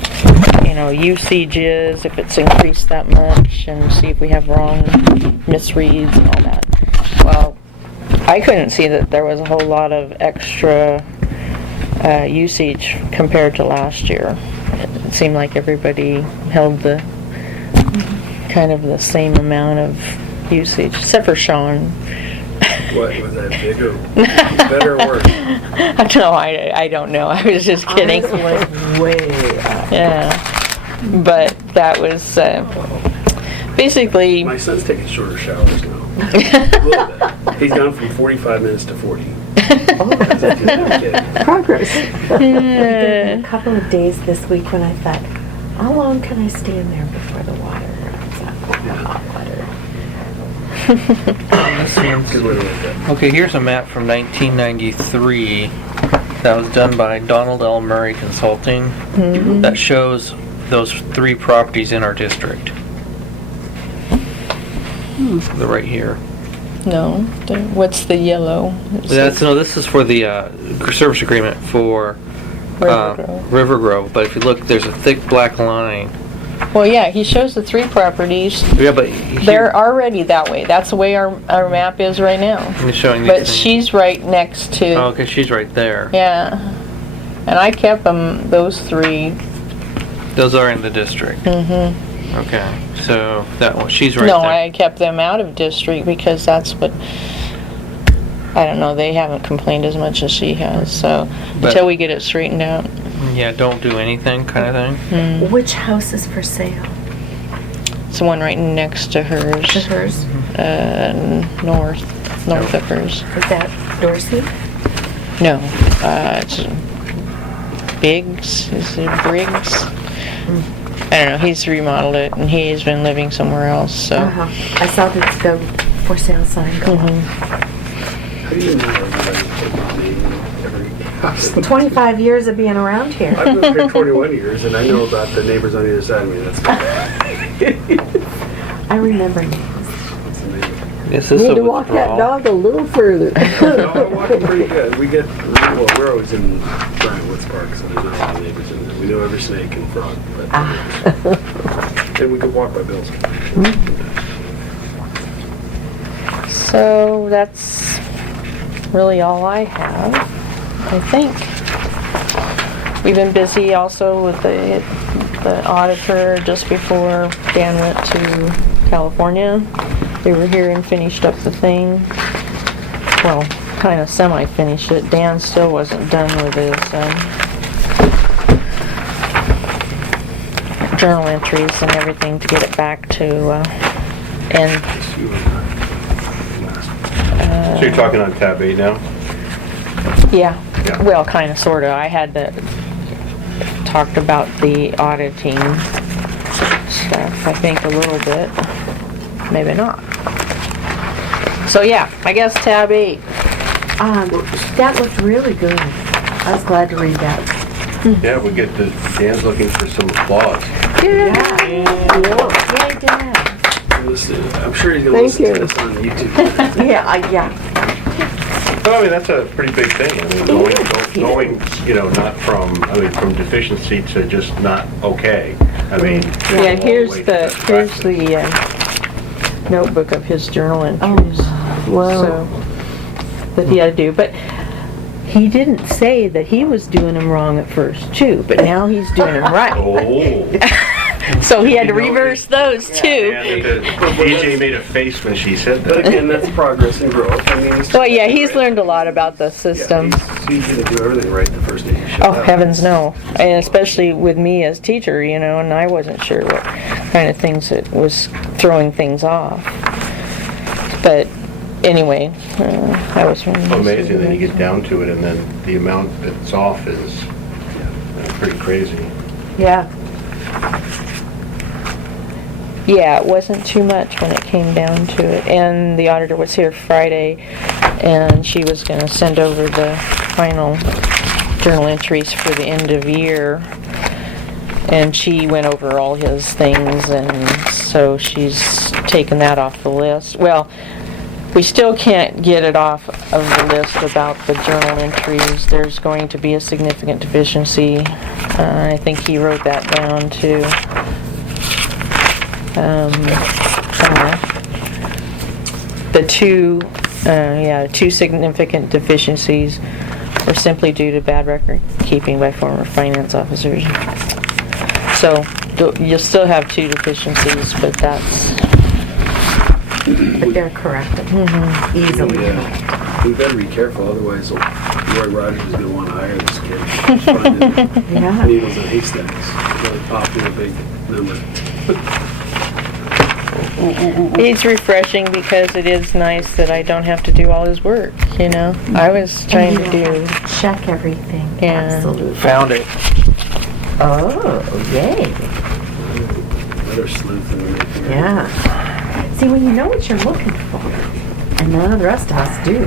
you know, usage is, if it's increased that much, and see if we have wrong misreads and all that. Well, I couldn't see that there was a whole lot of extra usage compared to last year. It seemed like everybody held the kind of the same amount of usage, except for Sean. What, was that bigger, better or worse? No, I don't know. I was just kidding. Ours was way up. Yeah, but that was basically. My son's taking shorter showers now. A little bit. He's gone from 45 minutes to 40. As a kid. Progress. We did a couple of days this week when I thought, how long can I stand there before the water runs out? The hot water. Good way to look at it. Okay, here's a map from 1993 that was done by Donald L. Murray Consulting that shows those 3 properties in our district. They're right here. No, what's the yellow? This is for the service agreement for Rivergrove, but if you look, there's a thick black line. Well, yeah, he shows the 3 properties. Yeah, but They're already that way. That's the way our map is right now. He's showing these But things. she's right next to, Oh, okay, she's right there. yeah. And I kept them, those 3. Those are in the district. Mm-hmm. Okay, so that one, she's right No, there. I kept them out of district because that's what, I don't know, they haven't complained as much as she has, so But- until we get it straightened out. Yeah, don't do anything kind of thing. Mm. Which house is for sale? It's the one right next to hers, Is hers? north of hers. Is that Dorsey? No, it's Biggs, is it Briggs? I don't know, he's remodeled it and he's been living somewhere else, so. Uh-huh. I saw the for sale sign go up. Mhm. How do you know everybody put my name in every house? 25 years of being around here. I've lived here 21 years, and I know about the neighbors on either side of me. That's I remember names. that's amazing. Is this Need a to walk that withdrawal? dog a little further. No, I'm walking pretty good. Well, we're always in Bryant Woods Park, so there's not a lot of neighbors in there. We know every snake and frog, but and we could walk by Bill's. So that's really all I have, I think. We've been busy also with the auditor just before Dan went to California. They were here and finished up the thing. Well, kind of semi-finished it. Dan still wasn't done with his journal entries and everything to get it back to, and So you're talking on tab 8 now? yeah, Yeah. well, kind of, sort of. I had talked about the auditing stuff, I think, a little bit. Maybe not. So yeah, I guess tab 8. That looked really good. I was glad to read that. Yeah, we get the, Dan's looking for some applause. Yay, Dad. I'm sure he's going to Thank listen you. to this on YouTube. Yeah. Well, I mean, that's a pretty big thing. I mean, going, not from deficiency to just not okay. I mean. Yeah, here's way to the best practice. notebook of his journal entries. Wow. So, that he had to do, but he didn't say that he was doing them wrong at first too, but now he's doing them right. Oh. So he had to You know, reverse those too. And DJ made a face when she said But that. again, that's progress and growth. I mean, Well, yeah, he's learned a lot about the system. He didn't do everything right the first day he showed Oh, up. heavens no. And especially with me as teacher, and I wasn't sure what kind of things it was throwing things off. But anyway, I was Amazing that you get down to it and then the amount that's off is pretty crazy. Yeah. Yeah, it wasn't too much when it came down to it. And the auditor was here Friday, and she was going to send over the final journal entries for the end of year. And she went over all his things, and so she's taken that off the list. Well, we still can't get it off of the list about the journal entries. There's going to be a significant deficiency. I think he wrote that down too. Somewhere. The two significant deficiencies were simply due to bad record keeping by former finance officers. So you'll still have 2 deficiencies, but that's But they're corrected easily. Yeah. We better be careful, otherwise Roy Rogers is going to want to hire this kid. He's finding Yeah. needles in haystacks. He's going to pop in a big number. it's refreshing because it is nice that I don't have to do all his work. I was trying to do. Check everything. Yeah. Absolutely. Found it. Oh, yay. Another sleuth in the making. Yeah. See, when you know what you're looking for, and none of the rest of us do.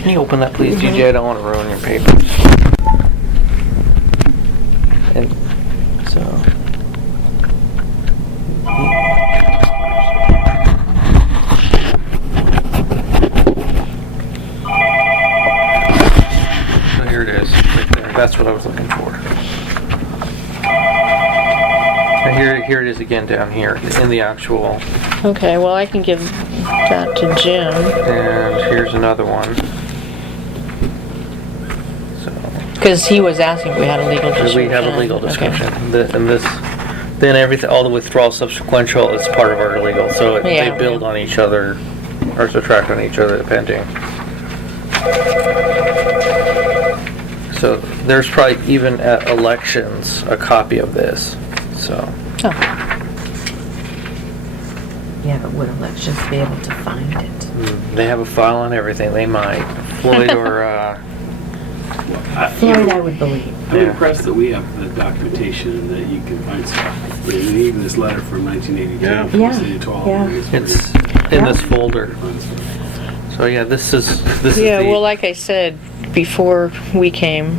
Can you open that, please, DJ? I don't want to ruin your papers. And so. So here it is, right there. That's what I was looking for. And here it is again down here in the actual, Okay, well, I can give that to Jim. and here's another one. So, Because he was asking if we had a legal description. we have a legal Okay. description. And this, then everything, all the withdrawal subsequential is part of our legal, so Yeah. they build on each other, or subtract on each other depending. So there's probably even at elections, a copy of this, so. Oh, Yeah, but would elections be able to find it? They have a file on everything, they might. Floyd or, Floyd, I would believe. I'm Yeah. impressed that we have the documentation and that you can find stuff. I mean, even this letter from 1982 Yeah. from Yeah, the city of Tualatin. yeah. it's in this folder. So yeah, this is yeah, the- well, like I said, before we came,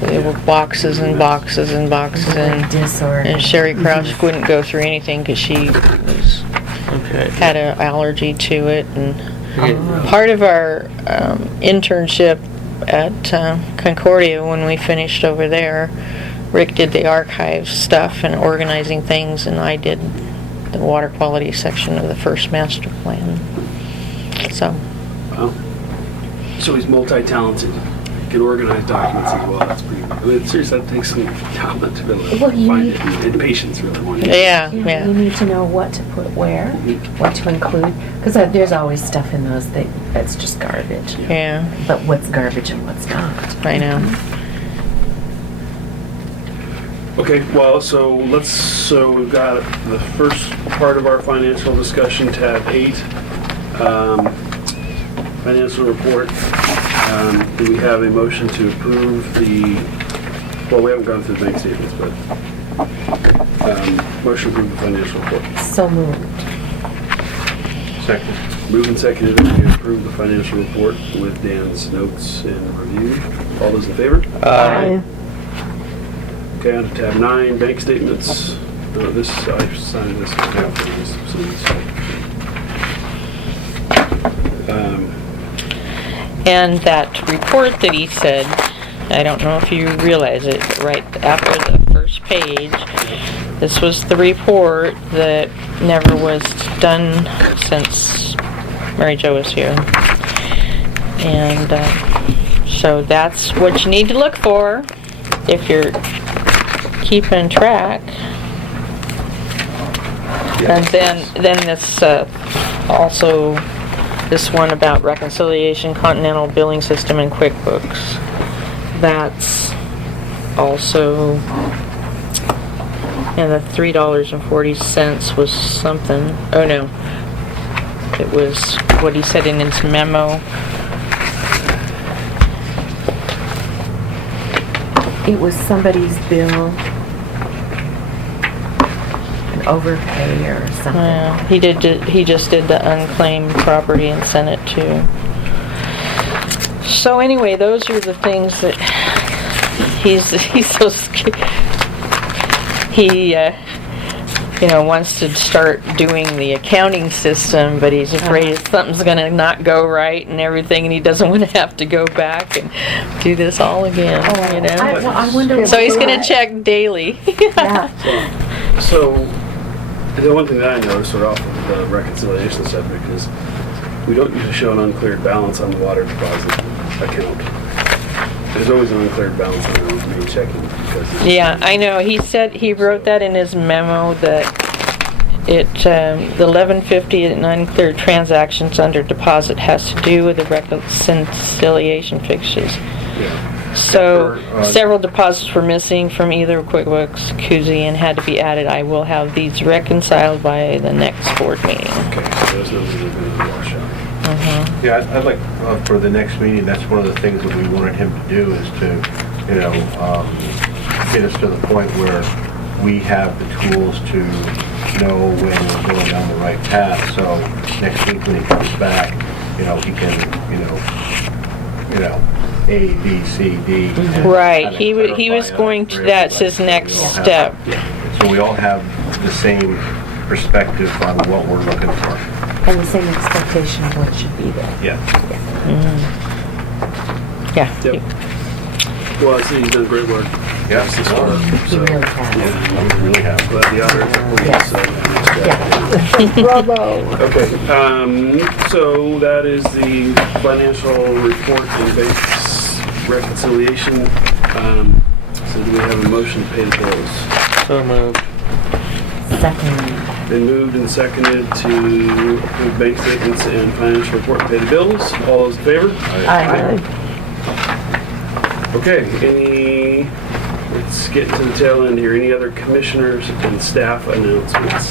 there were boxes and boxes and boxes and Disorder. Sherry Crouch wouldn't go through anything because she Okay. had an allergy to it. And Okay. part of our internship at Concordia, when we finished over there, Rick did the archive stuff and organizing things, and I did the water quality section of the first master plan. So, Wow. So he's multi-talented. He can organize documents as well. That's pretty. I mean, seriously, that takes some talent to be able to Well, you find need- it, and patience really more. than- yeah. You need to know what to put where, what to include, because there's always stuff in those that's just garbage. Yeah, But what's garbage and what's not? I know. Okay, well, so we've got the first part of our financial discussion, tab 8, financial report. Do we have a motion to approve well, we haven't gone through the bank statements, but motion to approve the financial report. So moved. Second. Moved and seconded to approve the financial report with Dan's notes and review. All those in favor? Okay, on to tab 9, bank statements. This, I signed this. And that report that he said, I don't know if you realize it, but right after the first page, this was the report that never was done since Mary Jo was here. And so that's what you need to look for if you're keeping track. And then this also, this one about reconciliation, Continental Billing System, and QuickBooks. That's also, and the $3.40 was something, oh no, it was what he said in his memo. It was somebody's bill, an overpay or something. He just did the unclaimed property and sent it to. So anyway, those are the things that he's so scared. He wants to start doing the accounting system, but he's afraid something's gonna not go right and everything, and he doesn't want to have to go back and do this all again. I wonder. So he's gonna check daily. Yeah. So, the one thing that I noticed sort of off of the reconciliation subject is we don't usually show an uncleared balance on the water deposit account. There's always an uncleared balance on the main checking because Yeah, I know. He said, he wrote that in his memo that the 1150 and uncleared transactions under deposit has to do with the reconciliation fixtures. yeah. So, For, several deposits were missing from either QuickBooks, Kuzi, and had to be added. I will have these reconciled by the next board meeting. Okay, so those numbers are going to wash out. Yeah, I'd like, for the next meeting, that's one of the things that we wanted him to do is to, get us to the point where we have the tools to know when we're going down the right path. So next week when he comes back, he can, A, B, C, D. and Right, kinda he was clarify going for to, that's his everybody. next We all have- step. So we all have the same perspective on what we're looking for. And the same expectation of what should be there. Yeah. Yeah. Yep. Well, I see he's done great work. Yeah, This far, He so, really has. yeah, we really have. glad the auditors are pleased, Yes. so, nice job. Bravo. Okay, so that is the financial report and base reconciliation. So do we have a motion to pay the bills? So moved. Second. Been moved and seconded to approve bank statements and financial report and pay the bills. All those in favor? Aye. Okay, let's get to the tail end here. Any other commissioners and staff announcements?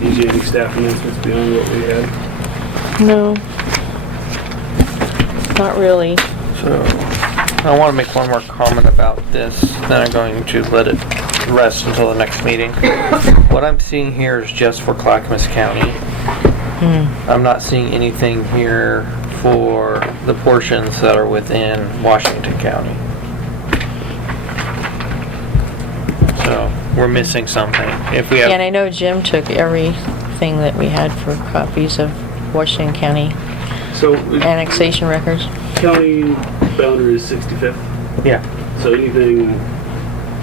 DJ, any staff announcements beyond what we had? No. Not really. So, I want to make one more comment about this, then I'm going to let it rest until the next meeting. What I'm seeing here is just for Clackamas County. I'm not seeing anything here for the portions that are within Washington County. So, we're missing something. If we Yeah, and have, I know Jim took everything that we had for copies of Washington County So, annexation records. county boundary is 65th, yeah, so anything,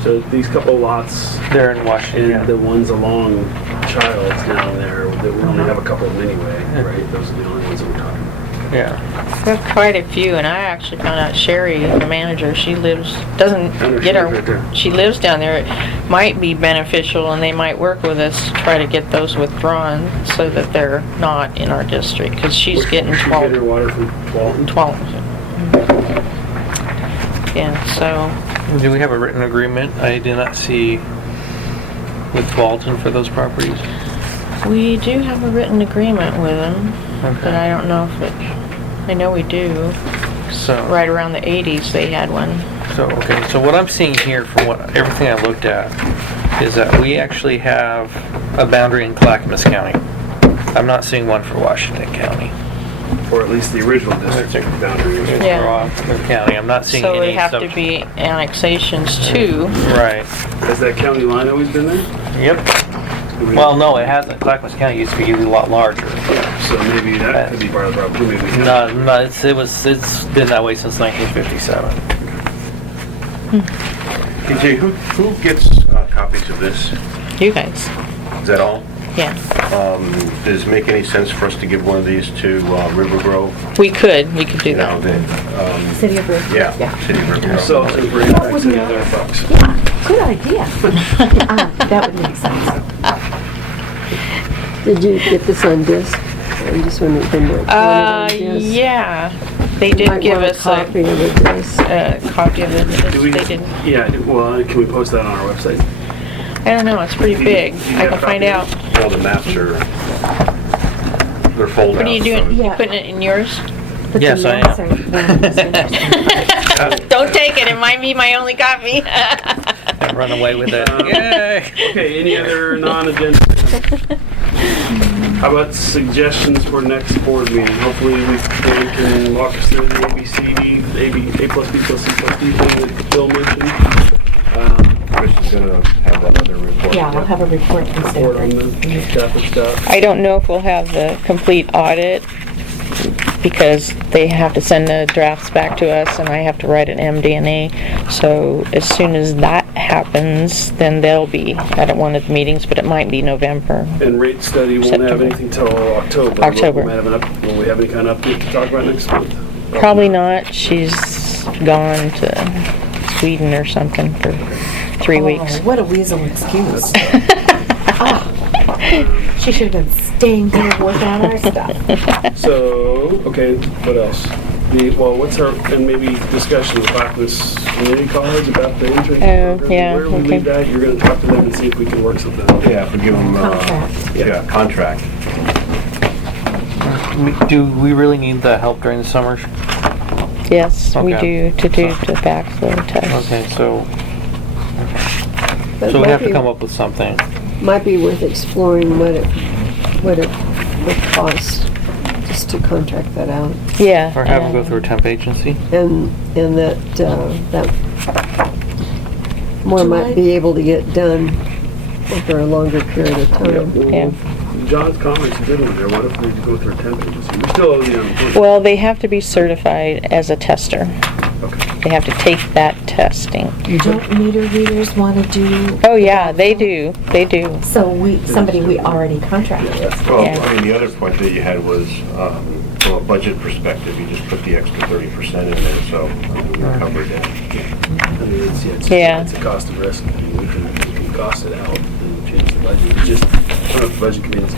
so these couple lots they're in Washington. and the ones along Childs down there, that we only have a couple of them anyway, right? Those are the only ones that we're talking about. Yeah, We have quite a few, and I actually found out Sherry, the manager, she lives, doesn't know get Sherry's right there. her, she lives down there. It might be beneficial, and they might work with us to try to get those withdrawn so that they're not in our district, because she's getting She get her 12. water from Walton. 12. Yeah, so, do we have a written agreement? I did not see with Walton for those properties. we do have a written agreement with them, but Okay, I don't know if it, I know we do. so. Right around the 80s, they had one. So, okay, so what I'm seeing here from everything I looked at is that we actually have a boundary in Clackamas County. I'm not seeing one for Washington County. Or at least the original district boundary. Yeah. For Rockland County, I'm not seeing So any. it'd have to be annexations too. Right, Has that county line always been there? yep. Do we- Well, no, it hasn't. Clackamas County used to be a lot larger. So maybe that could be part of the problem. Maybe we can- No, it's been that way since 1957. DJ, who gets copies of this? You guys, Is that all? yeah. Does it make any sense for us to give one of these to Rivergrove? We could do You know, that. City of Rivergrove. yeah, City of Rivergrove. So, to bring it back to the other bucks. Yeah, good idea. That would make sense. Did you get this on disc? I'm just wondering if they might want it on disc. Yeah, they did Might give want us copy of the disc. a copy of it. Do we, They didn't, yeah, well, can we post that on our website? I don't know, it's pretty big. I can find out. Well, the maps are, they're folded out. What are you doing? so- You putting it in yours? But the Yes, I maps am. are- well, that's interesting. Don't take it, it might be my only copy. And run away with it. Yay! Okay, any other non-agenda? How about suggestions for next board meeting? Hopefully we can walk us through the ABCD, A plus B plus C plus D thing that Bill mentioned. Chris is gonna have that other report. Yeah, I'll have a report from Report on Sanford. the stuff and stuff. I don't know if we'll have the complete audit because they have to send the drafts back to us and I have to write an MD&A. So as soon as that happens, then they'll be at one of the meetings, but it might be November. And rate study won't have September. anything till October. but October. we might have will we have any kind of update to talk about next month? Probably not. She's gone to Sweden or something for 3 weeks. Oh, what a weasel excuse. Ah, she should have been staying here and working on our stuff. So, okay, what else? Well, what's our, and maybe discussion with Clackamas Community College about the internship program? yeah, Where do we okay. leave that? You're gonna talk to them and see if we can work something out. Yeah, if we give them, Contract. contract. Do we really need the help during the summer? Yes, we Okay. do, to do the backflow test. Okay, so But we might have to be- come up with something. Might be worth exploring what it would cost just to contract that out. Yeah. Or have them go through a temp agency? And that more might be able to get done over a longer period of time. Yeah. John's comments, a good one there. What if we go through 10 pages? We still owe the unemployment. Well, they have to be certified as a tester. Okay. They have to take that testing. Don't meter readers want to do? Oh, yeah, they do. They do. So somebody we already contracted with. Well, Yeah. I mean, the other point that you had was, from a budget perspective, you just put the extra 30% in there, so we're covered that. I mean, Yeah. it's a cost of risk. I mean, we can cost it out and change the budget. It's just, I don't know if the budget committee is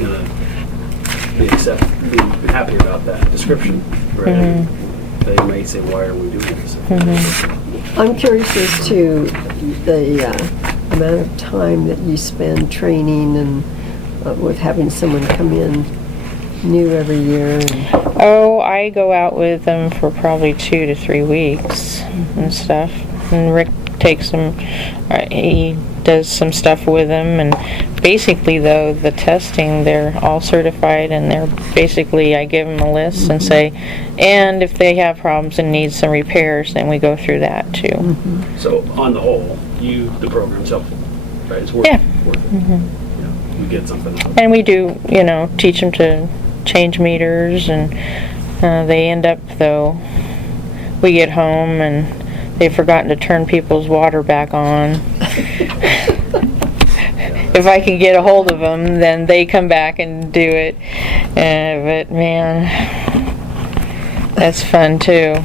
gonna be happy about that description, right? They may say, why are we doing this? I'm curious as to the amount of time that you spend training and with having someone come in new every year. Oh, I go out with them for probably 2 to 3 weeks and stuff. And Rick takes them, he does some stuff with them, and basically though, the testing, they're all certified, and they're basically, I give them a list and say, and if they have problems and need some repairs, then we go through that too. So on the whole, the program's helpful, right? It's worth Yeah. it. Yeah, we get something out of it. And we do, teach them to change meters, and they end up though, we get home and they've forgotten to turn people's water back on. If I can get a hold of them, then they come back and do it. But man, that's fun too.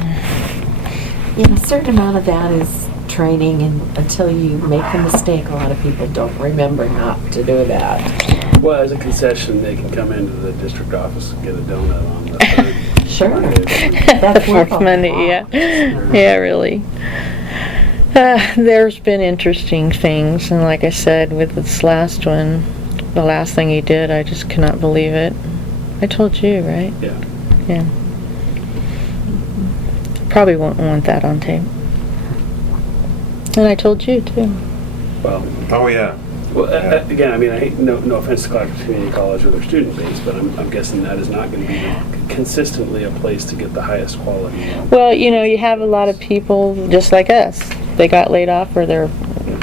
A certain amount of that is training, and until you make a mistake, a lot of people don't remember not to do that. Well, as a concession, they can come into the district office and get a donut on the third Sure. Monday. That's Fourth worth a Monday, lot. yeah, really. There's been interesting things, and like I said, with this last one, the last thing he did, I just cannot believe it. I told you, right? Yeah. Yeah. Probably won't want that on tape. And I told you too. Well, Oh, yeah. Well, again, I mean, I hate, no offense to Clark Community College or their student base, but I'm guessing that is not going to be consistently a place to get the highest quality. Well, you have a lot of people just like us. They got laid off or their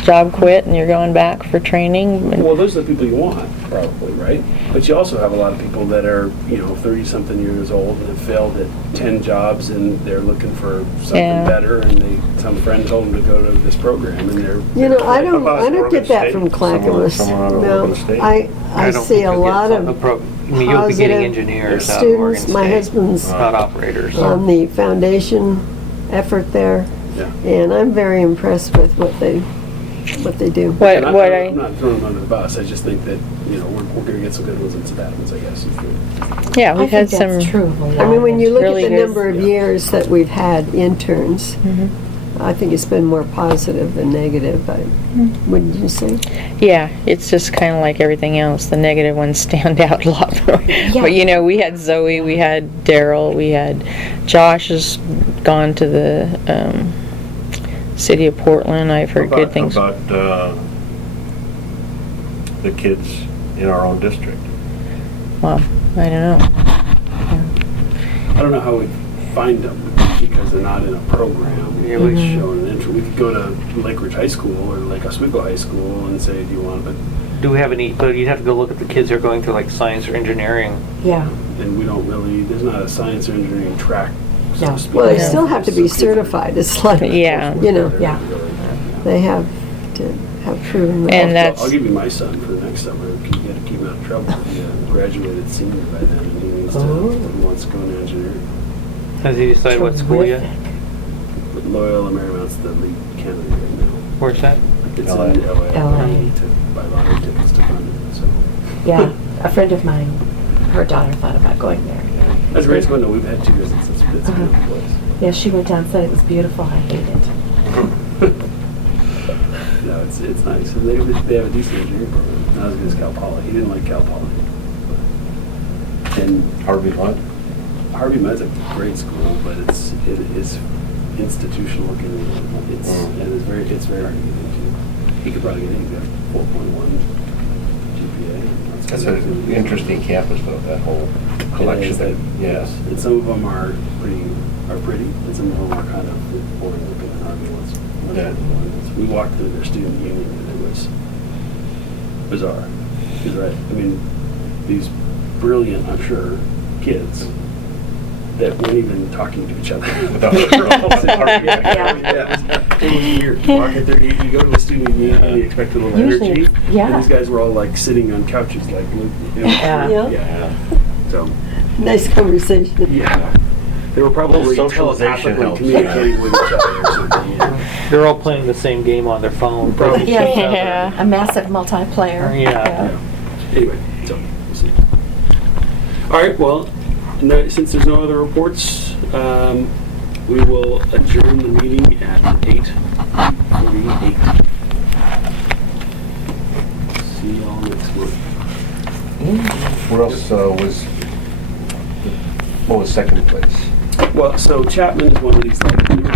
job quit, and you're going back for training. Well, those are the people you want, probably, right? But you also have a lot of people that are, 30-something years old and have failed at 10 jobs, and they're looking for something Yeah. better, and some friend told them to go to this program, and they're... I How about don't Oregon get that State? from Clackamas. Someone out of No, Oregon State? I don't see think a you'll get lot some- of you'll be getting positive engineers out of Oregon students. My State, husband's not operators. on the foundation effort there, Yeah. and I'm very impressed with what they do. And I'm I not throwing them under the bus. I just think that, we're going to get some good ones and some bad ones, I guess. yeah, I we've had think some. that's true of a lot I mean, when you look Really at the good. number of years that we've had interns, I think it's been more positive than negative. Wouldn't you say? Yeah, it's just kind of like everything else. The negative ones stand out a lot more. Yeah. But we had Zoe, we had Daryl, we had Josh has gone to the city of Portland. I've heard good things. How about the kids in our own district? Well, I don't know. I don't know how we find them, because they're not in a program. Yeah, Like showing an interest. We could go to Lake Ridge High School or Lake Oswego High School and say, do you want, but Do we have any, but you'd have to go look at the kids who are going through like science or engineering. Yeah. and we don't really, there's not a science or engineering track, so No. to speak. Well, they Yeah. still have to be certified. It's like, Yeah. Yeah. they have to have proven that. And I'll that's- give you my son for the next summer. You got to keep him out of trouble. He graduated senior by then, and he needs to, he wants to go into engineering. Has he decided what school yet? Terrific. But Loyola Marymount's the lead candidate right now. Where's that? It's LA. in LA. LA. To buy lottery tickets to fund it. So Yeah, a friend of mine, her daughter thought about going there. that's a great school. No, we've had 2 visits. It's a beautiful place. Yeah, she went down and said it was beautiful. I hate it. No, it's nice. And they have a decent engineering program. Not as good as Cal Poly. He didn't like Cal Poly. And Harvey what? Harvey Med's a great school, but it is institutional looking. It's very hard to get into. He could probably get in. He got 4.1 GPA. That's an interesting campus, though, that whole collection. It is, Yes. And some of them are pretty, and some of them are kind of boring looking. And Harvey was. Yeah. We walked through their student union, and it was bizarre. He's right. I mean, these brilliant, I'm sure, kids that weren't even talking to each other. It was weird. Walking through, you go to a student meeting and you expect a little Usually, energy. yeah. And these guys were all like sitting on couches, like, Yeah. yeah. So, Nice conversation. yeah. They were probably Little socialization telepathically helps. communicating with each other or something. Yeah. They're all playing the same game on their phone. Probably. Yeah. A massive multiplayer. Yeah. Anyway, so we'll see. All right. Well, no, since there's no other reports, we will adjourn the meeting at 8:48. See you all next month. What else what was second place? Well, so Chapman is one of these like